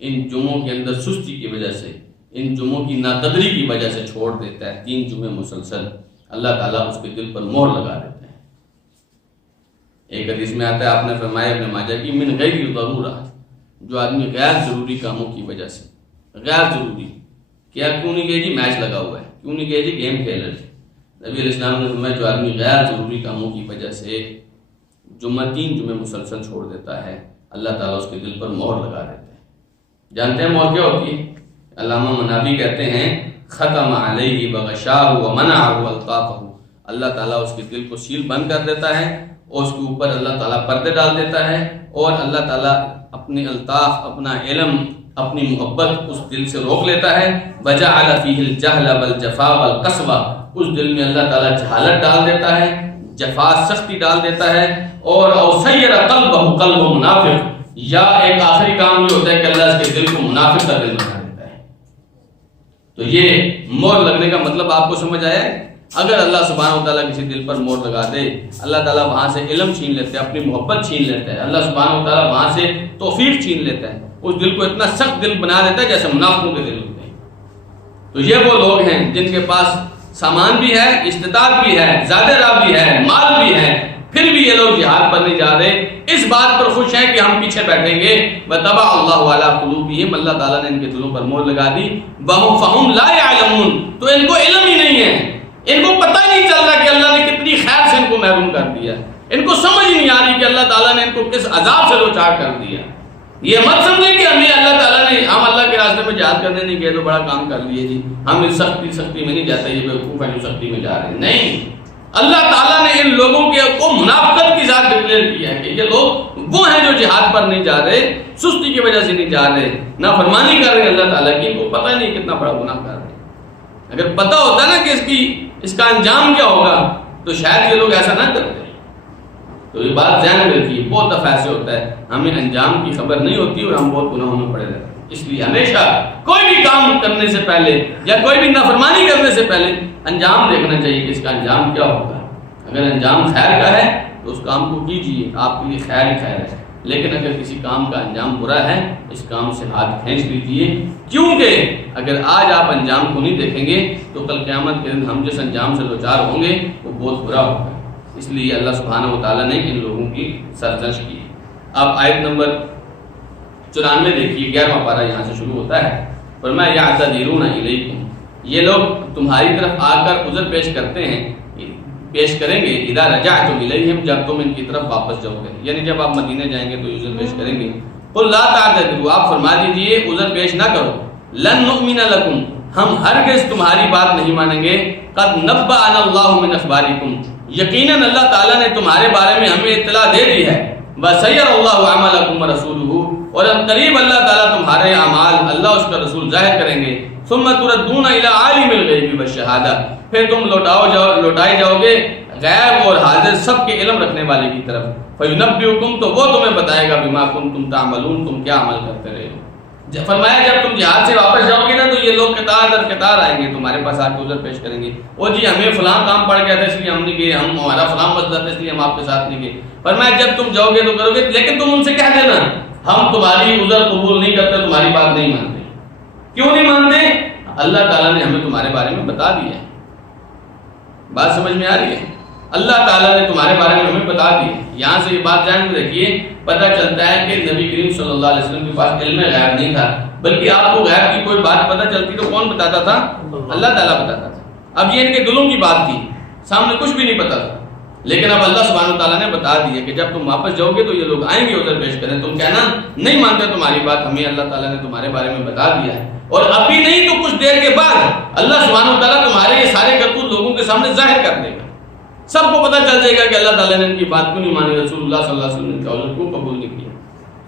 ان جمعوں کے اندر سستی کی وجہ سے، ان جمعوں کی ناقدری کی وجہ سے چھوڑ دیتا ہے، 3 جمعے مسلسل، اللہ تعالیٰ اس کے دل پر مہر لگا دیتا ہے. ایک حدیث میں آتا ہے آپ نے فرمایا ابن ماجہ کی من غیر ضرورہ، جو آدمی غیر ضروری کاموں کی وجہ سے، غیر ضروری کیا کیوں نہیں گئے جی میچ لگا ہوا ہے، کیوں نہیں گئے جی گیم کھیل رہے تھے. نبی علیہ السلام نے فرمایا جو آدمی غیر ضروری کاموں کی وجہ سے جمعہ 3 جمعے مسلسل چھوڑ دیتا ہے اللہ تعالیٰ اس کے دل پر مہر لگا دیتا ہے. جانتے ہیں مہر کیا ہوتی ہے؟ علامہ منابی کہتے ہیں ختم علیہ بغشاہ ومنعہ الطافہ، اللہ تعالیٰ اس کے دل کو سیل بند کر دیتا ہے اور اس کے اوپر اللہ تعالیٰ پردے ڈال دیتا ہے اور اللہ تعالیٰ اپنے الطاف، اپنا علم، اپنی محبت اس دل سے روک لیتا ہے. وجعل فیہ الجہل والجفا والقسوہ، اس دل میں اللہ تعالیٰ جہالت ڈال دیتا ہے، جفا سختی ڈال دیتا ہے. اور اوسیر قلبہ قلب منافق، یا ایک آخری کام یہ ہوتا ہے کہ اللہ اس کے دل کو منافق کا دل بنا دیتا ہے. تو یہ مہر لگنے کا مطلب آپ کو سمجھ آیا ہے؟ اگر اللہ سبحانہ و تعالیٰ کسی دل پر مہر لگا دے اللہ تعالیٰ وہاں سے علم چھین لیتا ہے، اپنی محبت چھین لیتا ہے. اللہ سبحانہ و تعالیٰ وہاں سے توفیق چھین لیتا ہے، اس دل کو اتنا سخت دل بنا دیتا ہے جیسے منافقوں کے دل ہوتے ہیں. تو یہ وہ لوگ ہیں جن کے پاس سامان بھی ہے، استطاعت بھی ہے، زیادہ راہ بھی ہے، مال بھی ہے، پھر بھی یہ لوگ جہاد پر نہیں جا رہے، اس بات پر خوش ہیں کہ ہم پیچھے بیٹھیں گے. وَطَبَعَ اللَّهُ عَلَىٰ قُلُوبِهِمْ، اللہ تعالیٰ نے ان کے دلوں پر مہر لگا دی. فَهُمْ لَا يَعْلَمُونَ، تو ان کو علم ہی نہیں ہے، ان کو پتہ نہیں چل رہا کہ اللہ نے کتنی خیر سے ان کو محروم کر دیا، ان کو سمجھ نہیں آ رہی کہ اللہ تعالیٰ نے ان کو کس عذاب سے دوچار کر دیا. یہ مت سمجھیں کہ ہمیں اللہ تعالیٰ نے، ہم اللہ کے راستے میں جہاد کرنے نہیں گئے تو بڑا کام کر لیے جی، ہم اس سختی میں نہیں جاتے، یہ بیوقوف ہیں جو سختی میں جا رہے ہیں. نہیں، اللہ تعالیٰ نے ان لوگوں کے کو منافقت کی ذات ڈکلیئر کیا ہے کہ یہ لوگ وہ ہیں جو جہاد پر نہیں جا رہے، سستی کی وجہ سے نہیں جا رہے، نافرمانی کر رہے ہیں اللہ تعالیٰ کی، ان کو پتہ نہیں کتنا بڑا گناہ کر رہے ہیں. اگر پتہ ہوتا نا کہ اس کا انجام کیا ہوگا تو شاید یہ لوگ ایسا نہ کرتے. تو یہ بات ذہن میں رکھیے، بہت دفعہ ایسے ہوتا ہے ہمیں انجام کی خبر نہیں ہوتی اور ہم بہت گناہوں میں پڑے رہتے ہیں. اس لیے ہمیشہ کوئی بھی کام کرنے سے پہلے یا کوئی بھی نافرمانی کرنے سے پہلے انجام دیکھنا چاہیے کہ اس کا انجام کیا ہوگا. اگر انجام خیر کا ہے تو اس کام کو کیجیے، آپ کے لیے خیر ہی خیر ہے. لیکن اگر کسی کام کا انجام برا ہے اس کام سے ہاتھ کھینچ لیجیے، کیونکہ اگر آج آپ انجام کو نہیں دیکھیں گے تو کل قیامت کے دن ہم جس انجام سے دوچار ہوں گے وہ بہت برا ہوگا. اس لیے اللہ سبحانہ و تعالیٰ نے ان لوگوں کی سرزنش کی. اب آیت نمبر 94 دیکھیے، 11واں پارہ یہاں سے شروع ہوتا ہے. فرمایا یعتذرون الیکم، یہ لوگ تمہاری طرف آ کر عذر پیش کرتے ہیں، پیش کریں گے. اذا رجعتم الیہم، جب تم ان کی طرف واپس جاؤ گے، یعنی جب آپ مدینے جائیں گے تو عذر پیش کریں گے. قل لا تعتذروا، آپ فرما دیجئے عذر پیش نہ کرو. لن نؤمن لکم، ہم ہرگز تمہاری بات نہیں مانیں گے. قد نبأنا اللہ من اخبارکم، یقیناً اللہ تعالیٰ نے تمہارے بارے میں ہمیں اطلاع دے دی ہے. وَسَيَرَ اللَّهُ عَمَلَكُمْ وَرَسُولُهُ، اور ان قریب اللہ تعالیٰ تمہارے اعمال اللہ اس کا رسول ظاہر کریں گے. ثُمَّ تُرَدُّونَ إِلَىٰ عَالِمِ الْغَيْبِ وَالشَّهَادَةِ، پھر تم لوٹائے جاؤ گے غیب اور حاضر سب کے علم رکھنے والے کی طرف. فَيُنَبِّئُكُمْ، تو وہ تمہیں بتائے گا بِمَا كُنتُمْ تَعْمَلُونَ، تم کیا عمل کرتے رہے ہو. فرمایا جب تم جہاد سے واپس جاؤ گے نا تو یہ لوگ قطار در قطار آئیں گے تمہارے پاس آ کے عذر پیش کریں گے. وہ جی ہمیں فلاں کام پڑ گیا تھا اس لیے ہم نہیں گئے، ہمارا فلاں مسئلہ تھا اس لیے ہم آپ کے ساتھ نہیں گئے. فرمایا جب تم جاؤ گے تو کرو گے، لیکن تم ان سے کہہ دینا ہم تمہاری عذر قبول نہیں کرتے، تمہاری بات نہیں مانتے. کیوں نہیں مانتے؟ اللہ تعالیٰ نے ہمیں تمہارے بارے میں بتا دیا ہے. بات سمجھ میں آ رہی ہے؟ اللہ تعالیٰ نے تمہارے بارے میں ہمیں بتا دی. یہاں سے یہ بات جان کے رکھیے، پتہ چلتا ہے کہ نبی کریم صلی اللہ علیہ وسلم کے پاس علم غیب نہیں تھا، بلکہ آپ کو غیب کی کوئی بات پتہ چلتی تو کون بتاتا تھا؟ اللہ تعالیٰ بتاتا تھا. اب یہ ان کے دلوں کی بات تھی، سامنے کچھ بھی نہیں پتا تھا، لیکن اب اللہ سبحانہ تعالیٰ نے بتا دیا کہ جب تم واپس جاؤ گے تو یہ لوگ آئیں گے عذر پیش کریں. تم کہنا نہیں مانتے تمہاری بات، ہمیں اللہ تعالیٰ نے تمہارے بارے میں بتا دیا ہے. اور ابھی نہیں تو کچھ دیر کے بعد اللہ سبحانہ تعالیٰ تمہارے یہ سارے کرتوت لوگوں کے سامنے ظاہر کر دے گا. سب کو پتہ چل جائے گا کہ اللہ تعالیٰ نے ان کی بات کیوں نہیں مانی، رسول اللہ صلی اللہ علیہ وسلم نے عذر کو قبول نہیں کیا.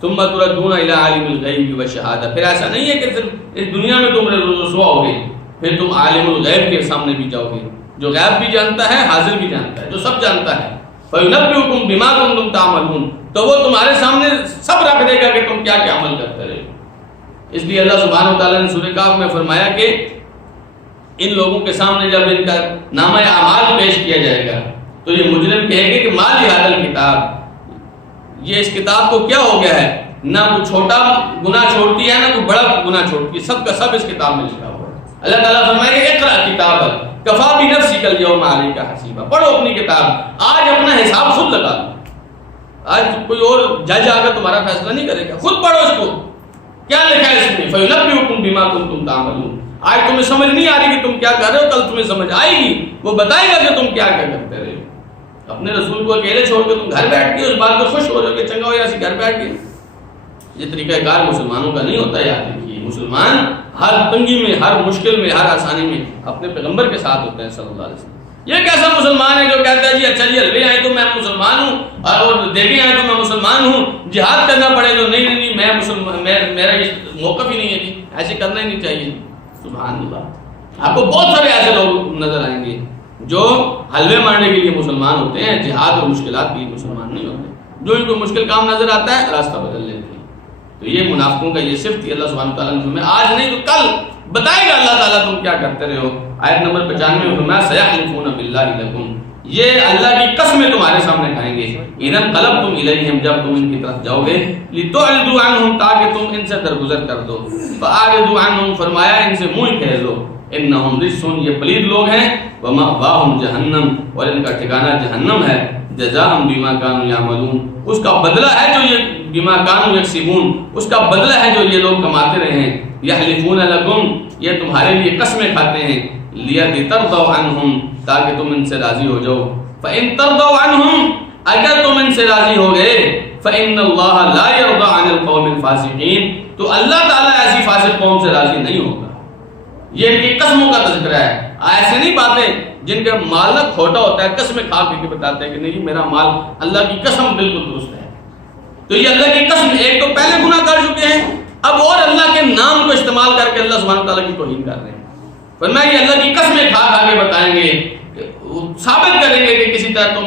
ثم تردون الى عالم الغیب والشہادہ، پھر ایسا نہیں ہے کہ صرف اس دنیا میں تم رسوا ہو گے، پھر تم عالم الغیب کے سامنے بھی جاؤ گے، جو غیب بھی جانتا ہے، حاضر بھی جانتا ہے، جو سب جانتا ہے. فَيُنَبِّئُكُم بِمَا كُنتُمْ تَعْمَلُونَ، تو وہ تمہارے سامنے سب رکھ دے گا کہ تم کیا کیا عمل کرتے رہے. اس لیے اللہ سبحانہ وتعالیٰ نے سورہ کہف میں فرمایا کہ ان لوگوں کے سامنے جب ان کا نامہ اعمال پیش کیا جائے گا تو یہ مجرم کہے گے کہ ما لہذا الکتاب، یہ اس کتاب کو کیا ہو گیا ہے، نہ کوئی چھوٹا گناہ چھوڑتی ہے نہ کوئی بڑا گناہ چھوڑتی ہے، سب کا سب اس کتاب میں لکھا ہوا ہے. اللہ تعالیٰ فرمائے گا اقرأ کتابک کفیٰ بنفسک اليوم علیک حسیبا، پڑھو اپنی کتاب، آج اپنا حساب خود لگا دو. آج کوئی اور جج آ کر تمہارا فیصلہ نہیں کرے گا، خود پڑھو اس کو کیا لکھا ہے اس میں. فَيُنَبِّئُكُم بِمَا كُنتُمْ تَعْمَلُونَ، آج تمہیں سمجھ نہیں آ رہی کہ تم کیا کر رہے ہو، کل تمہیں سمجھ آئے گی، وہ بتائے گا کہ تم کیا کیا کرتے رہے ہو. اپنے رسول کو اکیلے چھوڑ کے تم گھر بیٹھ کے اس بات پر خوش ہو رہے ہو کہ چنگا ہو یا گھر بیٹھ کے. یہ طریقہ کار مسلمانوں کا نہیں ہوتا. یاد رکھیے مسلمان ہر تنگی میں، ہر مشکل میں، ہر آسانی میں اپنے پیغمبر کے ساتھ ہوتے ہیں صلی اللہ علیہ وسلم. یہ کیسا مسلمان ہے جو کہتا ہے جی اچھا جی حلوے آئے تو میں مسلمان ہوں اور دیگیں آئے تو میں مسلمان ہوں، جہاد کرنا پڑے تو نہیں میں مسلمان، میرا یہ موقف ہی نہیں ہے جی، ایسے کرنا ہی نہیں چاہیے. سبحان اللہ. آپ کو بہت سارے ایسے لوگ نظر آئیں گے جو حلوے مارنے کے لیے مسلمان ہوتے ہیں، جہاد اور مشکلات کے لیے مسلمان نہیں ہوتے. جو ان کو مشکل کام نظر آتا ہے راستہ بدل لیتے ہیں. تو یہ منافقوں کا یہ صفت تھی. اللہ سبحانہ تعالیٰ نے ہمیں آج نہیں تو کل بتائے گا اللہ تعالیٰ تم کیا کرتے رہے ہو. آیت نمبر 95 میں فرمایا سیحلفون باللہ لکم، یہ اللہ کی قسمیں تمہارے سامنے کھائیں گے. اذا انقلبتم الیہم، جب تم ان کی طرف جاؤ گے، لتعرضوا عنہم، تاکہ تم ان سے درگزر کر دو. فاعرضوا عنہم، فرمایا ان سے منہ پھیر لو. انہم رجس، یہ پلید لوگ ہیں. ومأواہم جہنم، اور ان کا ٹھکانہ جہنم ہے. جزاء بما كانوا يعملون، اس کا بدلہ ہے جو یہ بما كانوا يكسبون، اس کا بدلہ ہے جو یہ لوگ کماتے رہے ہیں. یحلفون لکم، یہ تمہارے لیے قسمیں کھاتے ہیں. لیترضوا عنہم، تاکہ تم ان سے راضی ہو جاؤ. فإن ترضوا عنہم، اگر تم ان سے راضی ہو گئے، فإن اللہ لا يرضى عن القوم الفاسقین، تو اللہ تعالیٰ ایسی فاسق قوم سے راضی نہیں ہوگا. یہ ان کی قسموں کا تذکرہ ہے. ایسے نہیں باتیں جن کا مال نہ کھوٹا ہوتا ہے, قسمیں کھا کے بتاتے ہیں کہ نہیں میرا مال اللہ کی قسم بالکل درست ہے. تو یہ اللہ کی قسم, ایک تو پہلے گناہ کر چکے ہیں, اب اور اللہ کے نام کو استعمال کر کے اللہ سبحانہ تعالیٰ کی توہین کر رہے ہیں. فرمایا یہ اللہ کی قسمیں کھا کھا کے بتائیں گے, ثابت کریں گے کہ کسی طرح تم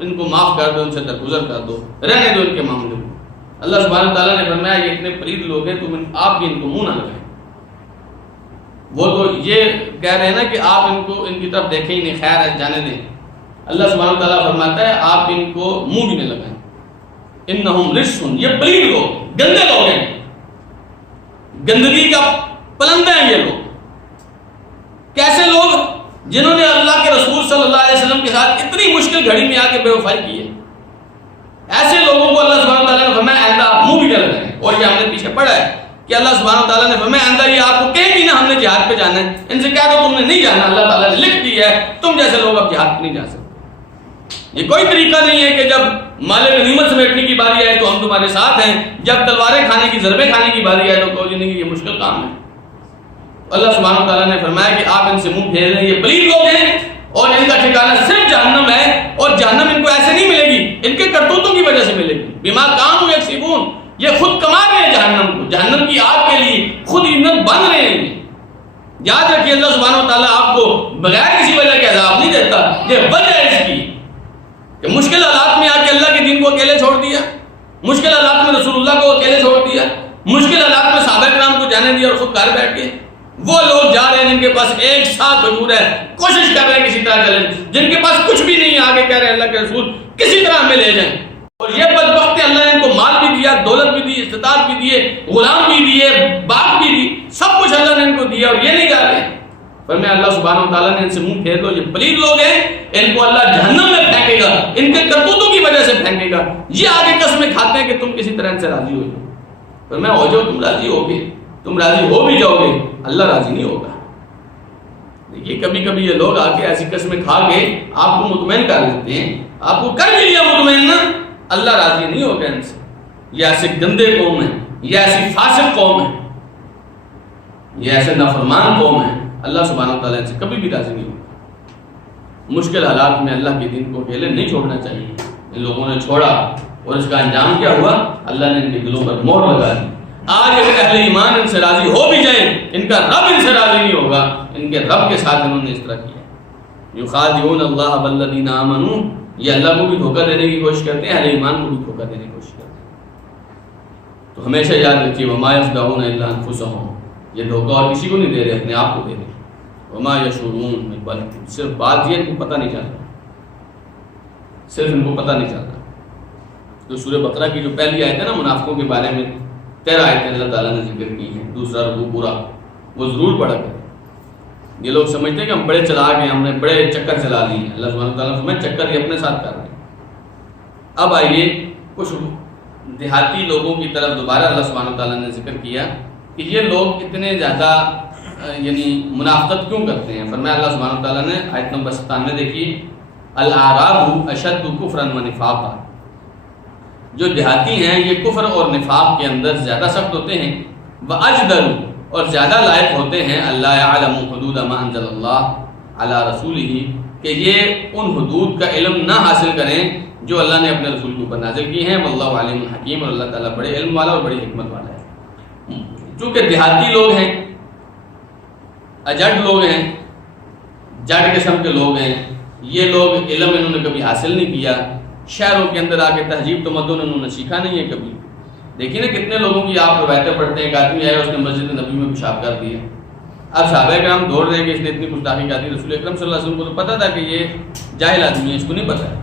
ان کو معاف کر دو, ان سے درگزر کر دو, رہنے دو ان کے معاملے میں. اللہ سبحانہ تعالیٰ نے فرمایا یہ اتنے پلید لوگ ہیں, تم آپ بھی ان کو منہ نہ لگائیں. وہ تو یہ کہہ رہے ہیں نا کہ آپ ان کی طرف دیکھیں ہی نہیں, خیر ہے جانے دیں. اللہ سبحانہ تعالیٰ فرماتا ہے آپ ان کو منہ بھی نہیں لگائیں. انہم رجس, یہ پلید لوگ, گندے لوگ ہیں, گندگی کا پلندہ ہیں یہ لوگ. کیسے لوگ؟ جنہوں نے اللہ کے رسول صلی اللہ علیہ وسلم کے ساتھ اتنی مشکل گھڑی میں آ کے بے وفائی کی ہے. ایسے لوگوں کو اللہ سبحانہ تعالیٰ نے فرمایا آئندہ آپ منہ بھی نہ لگائیں. اور یہ ہم نے پیچھے پڑھا ہے کہ اللہ سبحانہ تعالیٰ نے فرمایا آئندہ یہ آپ کو کہیں بھی نہ ہم نے جہاد پہ جانا ہے, ان سے کہہ دو تم نے نہیں جانا, اللہ تعالیٰ نے لکھ دی ہے تم جیسے لوگ اب جہاد پہ نہیں جا سکتے. یہ کوئی طریقہ نہیں ہے کہ جب مال غنیمت سمیٹنے کی باری آئے تو ہم تمہارے ساتھ ہیں, جب تلواریں کھانے کی, ضربیں کھانے کی باری آئے تو کہو جی نہیں یہ مشکل کام ہے. اللہ سبحانہ تعالیٰ نے فرمایا کہ آپ ان سے منہ پھیر رہے ہیں, یہ پلید لوگ ہیں اور ان کا ٹھکانہ صرف جہنم ہے, اور جہنم ان کو ایسے نہیں ملے گی, ان کے کرتوتوں کی وجہ سے ملے گی. بما کانوا یکسبون, یہ خود کما رہے ہیں جہنم کو, جہنم کی آگ کے لیے خود ایندھن بن رہے ہیں. یاد رکھیے اللہ سبحانہ تعالیٰ آپ کو بغیر کسی وجہ کے عذاب نہیں دیتا, یہ وجہ ہے اس کی کہ مشکل حالات میں آ کے اللہ کے دین کو اکیلے چھوڑ دیا, مشکل حالات میں رسول اللہ کو اکیلے چھوڑ دیا, مشکل حالات میں صحابہ کرام کو جانے دیا اور خود گھر بیٹھ گئے. وہ لوگ جا رہے ہیں جن کے پاس ایک ساتھ وجود ہے, کوشش کر رہے ہیں کسی طرح چلیں, جن کے پاس کچھ بھی نہیں ہے آگے کہہ رہے ہیں اللہ کے رسول کسی طرح ہمیں لے جائیں. اور یہ بدبخت اللہ نے ان کو مال بھی دیا, دولت بھی دی, استطاعت بھی دیے, غلام بھی دیے, باغ بھی دی, سب کچھ اللہ نے ان کو دیا اور یہ نہیں جا رہے. فرمایا اللہ سبحانہ تعالیٰ نے ان سے منہ پھیر لو, یہ پلید لوگ ہیں, ان کو اللہ جہنم میں پھینکے گا, ان کے کرتوتوں کی وجہ سے پھینکے گا. یہ آگے قسمیں کھاتے ہیں کہ تم کسی طرح ان سے راضی ہو جاؤ. فرمایا ہو جاؤ, تم راضی ہو گے, تم راضی ہو بھی جاؤ گے, اللہ راضی نہیں ہوگا. دیکھیے کبھی کبھی یہ لوگ آ کے ایسی قسمیں کھا کے آپ کو مطمئن کر لیتے ہیں, آپ کو کر بھی لیا مطمئن نا, اللہ راضی نہیں ہوگا ان سے. یہ ایسے گندے قوم ہیں, یہ ایسی فاسق قوم ہے, یہ ایسے نافرمان قوم ہے, اللہ سبحانہ تعالیٰ سے کبھی بھی راضی نہیں ہوگا. مشکل حالات میں اللہ کے دین کو اکیلے نہیں چھوڑنا چاہیے. ان لوگوں نے چھوڑا اور اس کا انجام کیا ہوا, اللہ نے ان کے دلوں پر مہر لگا دی. آج اگر اہل ایمان ان سے راضی ہو بھی جائیں, ان کا رب ان سے راضی نہیں ہوگا. ان کے رب کے ساتھ انہوں نے اس طرح کیا. یخادعون اللہ والذین آمنوا, یہ اللہ کو بھی دھوکہ دینے کی کوشش کرتے ہیں, اہل ایمان کو بھی دھوکہ دینے کی کوشش کرتے ہیں. تو ہمیشہ یاد رکھیے وما یخدعون الا انفسهم, یہ دھوکہ اور کسی کو نہیں دے رہے, اپنے آپ کو دے رہے. وما یشعرون, بلکہ صرف بات یہ ان کو پتہ نہیں چلتا, صرف ان کو پتہ نہیں چلتا. تو سورہ بقرہ کی جو پہلی آیت ہے نا منافقوں کے بارے میں, 13 آیتیں اللہ تعالیٰ نے ذکر کی ہیں, دوسرا رکوع پورا وہ ضرور پڑھا کریں. یہ لوگ سمجھتے ہیں کہ ہم بڑے چلاک ہیں, ہم نے بڑے چکر چلا لیے ہیں. اللہ سبحانہ تعالیٰ فرمائے چکر یہ اپنے ساتھ کر رہے ہیں. اب آئیے کچھ دیہاتی لوگوں کی طرف دوبارہ اللہ سبحانہ تعالیٰ نے ذکر کیا کہ یہ لوگ اتنے زیادہ یعنی منافقت کیوں کرتے ہیں. فرمایا اللہ سبحانہ تعالیٰ نے آیت نمبر 97 دیکھیے, الاعراب اشد کفرا ونفاقا, جو دیہاتی ہیں یہ کفر اور نفاق کے اندر زیادہ سخت ہوتے ہیں. واجدر, اور زیادہ لائق ہوتے ہیں اللہ یعلم حدود ما انزل اللہ علی رسولہ, کہ یہ ان حدود کا علم نہ حاصل کریں جو اللہ نے اپنے رسول کے اوپر نازل کی ہیں. واللہ علیم حکیم, اور اللہ تعالیٰ بڑے علم والا اور بڑی حکمت والا ہے. چونکہ دیہاتی لوگ ہیں, اجڑ لوگ ہیں, جڑ قسم کے لوگ ہیں, یہ لوگ علم انہوں نے کبھی حاصل نہیں کیا, شہروں کے اندر آ کے تہذیب تمدن انہوں نے سیکھا نہیں ہے کبھی. دیکھیے نا کتنے لوگوں کی آپ روایتیں پڑھتے ہیں, ایک آدمی آیا اس نے مسجد نبی میں پیشاب کر دیا. اب صحابہ کرام دوڑ رہے کہ اس نے اتنی گستاخی کر دی. رسول اکرم صلی اللہ علیہ وسلم کو تو پتا تھا کہ یہ جاہل آدمی ہے, اس کو نہیں پتا ہے.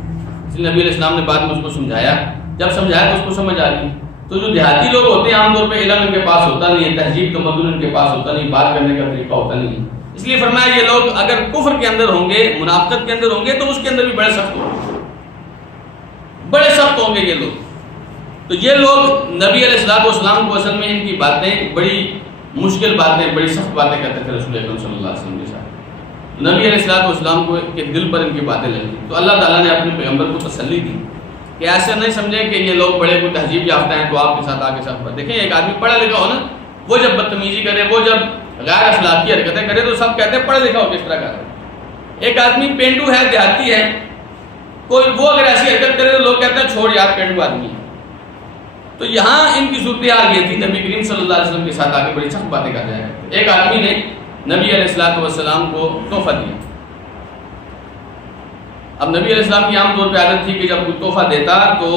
اس لیے نبی علیہ السلام نے بعد میں اس کو سمجھایا, جب سمجھایا تو اس کو سمجھ آ گئی. تو جو دیہاتی لوگ ہوتے ہیں عام طور پہ علم ان کے پاس ہوتا نہیں ہے, تہذیب تمدن ان کے پاس ہوتا نہیں, بات کرنے کا طریقہ ہوتا نہیں ہے. اس لیے فرمایا یہ لوگ اگر کفر کے اندر ہوں گے, منافقت کے اندر ہوں گے, تو اس کے اندر بھی بڑے سخت ہوں گے, بڑے سخت ہوں گے یہ لوگ. تو یہ لوگ نبی علیہ السلام کو اصل میں ان کی باتیں بڑی مشکل باتیں, بڑی سخت باتیں کرتے تھے رسول اکرم صلی اللہ علیہ وسلم کے ساتھ. نبی علیہ السلام کو کے دل پر ان کی باتیں لگی. تو اللہ تعالیٰ نے اپنے پیغمبر کو تسلی دی کہ ایسے نہیں سمجھیں کہ یہ لوگ بڑے کو تہذیب یافتہ ہیں تو آپ کے ساتھ آگے ساتھ. دیکھیں ایک آدمی پڑھا لکھا ہو نا, وہ جب بدتمیزی کرے, وہ جب غیر اخلاقی حرکتیں کرے تو سب کہتے ہیں پڑھا لکھا ہو کس طرح کر رہا ہے۔ ایک آدمی پینڈو ہے، دیہاتی ہے، کوئی وہ اگر ایسی حرکت کرے تو لوگ کہتے ہیں چھوڑ یار پینڈو آدمی ہے۔ تو یہاں ان کی صورتحال یہ تھی، نبی کریم صلی اللہ علیہ وسلم کے ساتھ آگے بڑی سخت باتیں کر جائے۔ ایک آدمی نے نبی علیہ الصلوۃ والسلام کو تحفہ دیا۔ اب نبی علیہ السلام کی عام طور پہ عادت تھی کہ جب کوئی تحفہ دیتا تو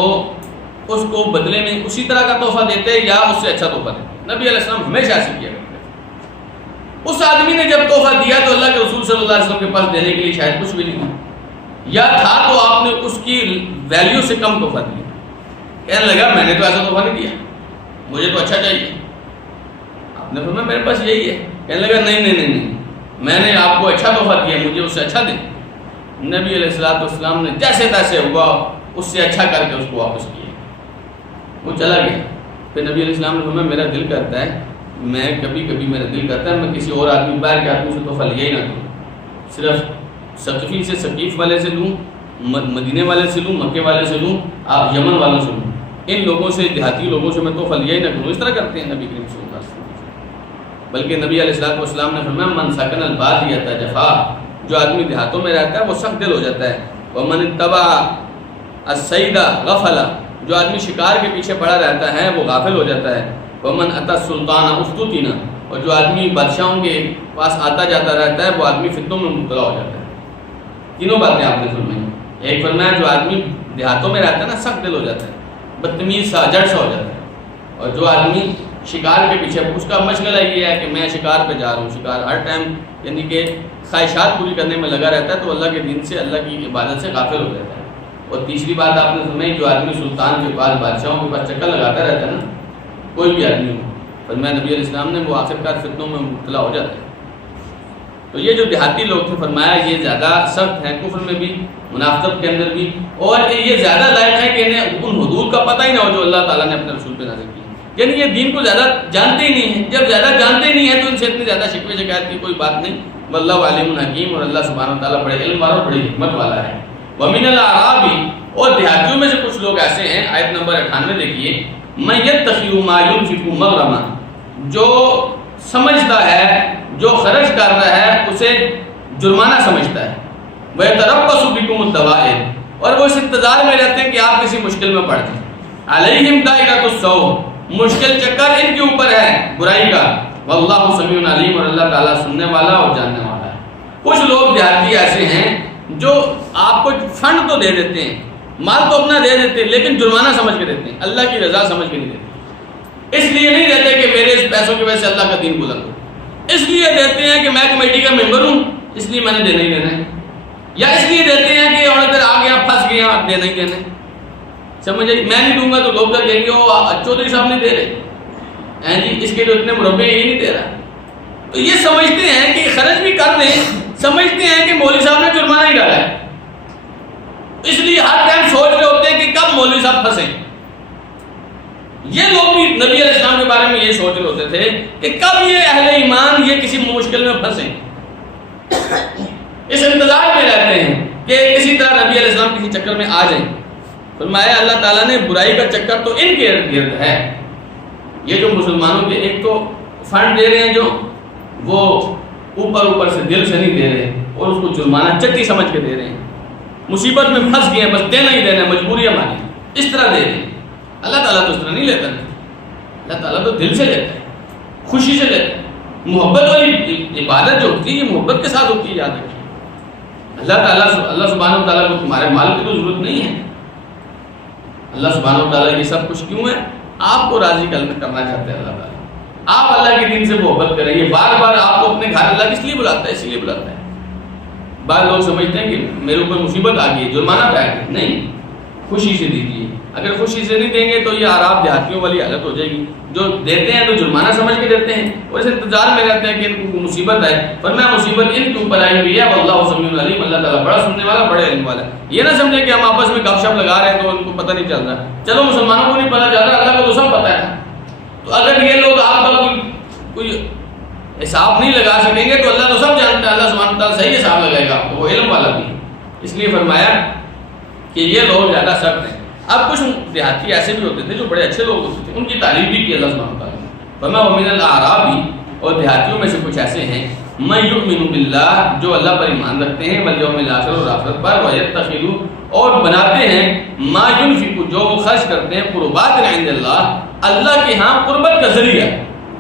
اس کو بدلے میں اسی طرح کا تحفہ دیتے یا اس سے اچھا تحفہ دیتے۔ نبی علیہ السلام ہمیشہ ایسے کیا کرتے تھے۔ اس آدمی نے جب تحفہ دیا تو اللہ کے رسول صلی اللہ علیہ وسلم کے پاس دینے کے لیے شاید کچھ بھی نہیں تھا، یا تھا تو آپ نے اس کی ویلیو سے کم تحفہ دیا۔ کہنے لگا میں نے تو ایسا تحفہ نہیں دیا، مجھے تو اچھا چاہیے۔ آپ نے فرمایا میرے پاس یہی ہے۔ کہنے لگا نہیں، میں نے آپ کو اچھا تحفہ دیا، مجھے اس سے اچھا دیں۔ نبی علیہ الصلوۃ والسلام نے جیسے تیسے ہوا اس سے اچھا کر کے اس کو واپس کیا، وہ چلا گیا۔ پھر نبی علیہ السلام نے فرمایا میرا دل کرتا ہے، میں کبھی میرا دل کرتا ہے میں کسی اور آدمی باہر کے آدمی سے تحفہ لیا ہی نہ کروں، صرف ثقفی سے ثقیف والے سے لوں، مدینے والے سے لوں، مکے والے سے لوں، آپ یمن والوں سے لوں، ان لوگوں سے، دیہاتی لوگوں سے میں تحفہ لیا ہی نہ کروں۔ اس طرح کرتے ہیں نبی کریم صلی اللہ علیہ وسلم۔ بلکہ نبی علیہ الصلوۃ والسلام نے فرمایا من سکن البادیۃ جفا، جو آدمی دیہاتوں میں رہتا ہے وہ سخت دل ہو جاتا ہے۔ ومن اتبع الصید غفل، جو آدمی شکار کے پیچھے پڑا رہتا ہے وہ غافل ہو جاتا ہے۔ ومن اتی السلطان افتتن، اور جو آدمی بادشاہوں کے پاس آتا جاتا رہتا ہے وہ آدمی فتنوں میں مبتلا ہو جاتا ہے۔ تینوں باتیں آپ نے فرمائی۔ ایک فرمایا جو آدمی دیہاتوں میں رہتا ہے نا سخت دل ہو جاتا ہے، بدتمیز سا، جڑ سا ہو جاتا ہے، اور جو آدمی شکار کے پیچھے، اس کا مشغلہ یہ ہے کہ میں شکار پہ جا رہا ہوں، شکار ہر ٹائم یعنی کہ خواہشات پوری کرنے میں لگا رہتا ہے، تو اللہ کے دین سے، اللہ کی عبادت سے غافل ہو جاتا ہے۔ اور تیسری بات آپ نے فرمائی جو آدمی سلطان کے پاس، بادشاہوں کے پاس چکر لگاتا رہتا ہے نا، کوئی بھی آدمی ہو، فرمایا نبی علیہ السلام نے وہ آخرکار فتنوں میں مبتلا ہو جاتا ہے۔ تو یہ جو دیہاتی لوگ تھے فرمایا یہ زیادہ سخت ہیں کفر میں بھی، منافقت کے اندر بھی، اور یہ زیادہ لائق ہے کہ انہیں ان حدود کا پتہ ہی نہ ہو جو اللہ تعالیٰ نے اپنے رسول پہ نازل کی، یعنی یہ دین کو زیادہ جانتے ہی نہیں ہیں۔ جب زیادہ جانتے نہیں ہیں تو ان سے اتنی زیادہ شکوے شکایت کی کوئی بات نہیں۔ واللہ علیم حکیم، اور اللہ سبحانہ و تعالیٰ بڑے علم والا، بڑی حکمت والا ہے۔ ومن الاعراب، اور دیہاتیوں میں سے کچھ لوگ ایسے ہیں، آیت نمبر 98 دیکھیے، من یتخذ ما ينفق مغرما، جو سمجھتا ہے، جو خرچ کر رہا ہے اسے جرمانہ سمجھتا ہے۔ وَيَتَرَبَّصُ بِكُمُ الدَّوَائِرَ، اور وہ اس انتظار میں رہتے ہیں کہ آپ کسی مشکل میں پڑ جائیں۔ عَلَيْهِمْ دَائِرَةُ السَّوْءِ، مشکل چکر ان کے اوپر ہے برائی کا۔ وَاللَّهُ سَمِيعٌ عَلِيمٌ، اور اللہ تعالیٰ سننے والا اور جاننے والا ہے۔ کچھ لوگ دیہاتی ایسے ہیں جو آپ کو فنڈ تو دے دیتے ہیں، مال تو اپنا دے دیتے ہیں، لیکن جرمانہ سمجھ کے دیتے ہیں، اللہ کی رضا سمجھ کے نہیں دیتے۔ اس لیے نہیں دیتے کہ میرے اس پیسوں کی وجہ سے اللہ کا دین بلند ہو، اس لیے دیتے ہیں کہ میں کمیٹی کا ممبر ہوں اس لیے میں نے دینا ہی دینا ہے، یا اس لیے دیتے ہیں کہ اور ادھر آ گیا پھنس گیا دینا ہی دینا ہے۔ سمجھ آئی؟ میں نہیں دوں گا تو لوگ کر کہیں گے وہ چودھری صاحب نہیں دے رہے جی، اس کے جو اتنے مربے ہیں یہ نہیں دے رہا۔ تو یہ سمجھتے ہیں کہ خرچ بھی کر دیں، سمجھتے ہیں کہ مولوی صاحب نے جرمانہ ہی ڈالا ہے، اس لیے ہر ٹائم سوچ رہے ہوتے ہیں کہ کب مولوی صاحب پھنسیں۔ یہ لوگ بھی نبی علیہ السلام کے بارے میں یہ سوچ رہے ہوتے تھے کہ کب یہ اہل ایمان یہ کسی مشکل میں پھنسیں، اس انتظار میں رہتے ہیں کہ کسی طرح نبی علیہ السلام کسی چکر میں آ جائیں۔ فرمایا اللہ تعالیٰ نے برائی کا چکر تو ان کے ارد گرد ہے۔ یہ جو مسلمانوں کے ایک تو فنڈ دے رہے ہیں جو وہ اوپر سے دل سے نہیں دے رہے، اور اس کو جرمانہ چٹی سمجھ کے دے رہے ہیں، مصیبت میں پھنس گئے ہیں بس دینا ہی دینا ہے، مجبوری ہماری، اس طرح دے رہے ہیں۔ اللہ تعالیٰ تو اس طرح نہیں لیتا، اللہ تعالیٰ تو دل سے لیتا ہے، خوشی سے لیتا ہے۔ محبت والی عبادت جو ہوتی ہے یہ محبت کے ساتھ ہوتی ہے، یاد رکھیے۔ اللہ سبحانہ و تعالیٰ کو تمہارے مال کی تو ضرورت نہیں ہے۔ اللہ سبحانہ و تعالیٰ یہ سب کچھ کیوں ہے؟ آپ کو راضی کرنا چاہتے ہیں اللہ تعالیٰ۔ آپ اللہ کے دین سے محبت کریں، یہ بار بار آپ کو اپنے گھر اللہ کس لیے بلاتا ہے؟ اسی لیے بلاتا ہے۔ بعض لوگ سمجھتے ہیں کہ میرے اوپر مصیبت آ گئی، جرمانہ پہ آ گئی، نہیں، خوشی سے دیجیے۔ اگر خوشی سے نہیں دیں گے تو یہ عراب دیہاتیوں والی حالت ہو جائے گی، جو دیتے ہیں تو جرمانہ سمجھ کے دیتے ہیں اور اس انتظار میں رہتے ہیں کہ ان کو مصیبت آئے۔ فرمایا مصیبت ان کے اوپر آئی ہوئی ہے، واللہ سمیع علیم، اللہ تعالیٰ بڑا سننے والا، بڑے علم والا ہے۔ یہ نہ سمجھے کہ ہم آپس میں گپ شپ لگا رہے ہیں تو ان کو پتہ نہیں چل رہا۔ چلو مسلمانوں کو نہیں پتہ چل رہا، اللہ کو تو سب پتہ ہے۔ تو اگر یہ لوگ آپ کا کوئی حساب نہیں لگا سکیں گے تو اللہ تو سب جانتا ہے، اللہ سبحانہ تعالیٰ صحیح حساب لگائے گا آپ کو، وہ علم والا بھی۔ اس لیے فرمایا کہ یہ لوگ زیادہ سخت ہیں۔ اب کچھ دیہاتی ایسے بھی ہوتے تھے جو بڑے اچھے لوگ ہوتے تھے، ان کی تعریف بھی کی اللہ سبحانہ تعالیٰ نے۔ فرمایا ومن الاعراب، اور دیہاتیوں میں سے کچھ ایسے ہیں من یؤمن باللہ جو اللہ پر ایمان رکھتے ہیں والیوم الاخر اور آخرت پر ویتخذوا اور بناتے ہیں ما ينفقوا جو وہ خرچ کرتے ہیں قربات عند اللہ اللہ کے ہاں قربت کا ذریعہ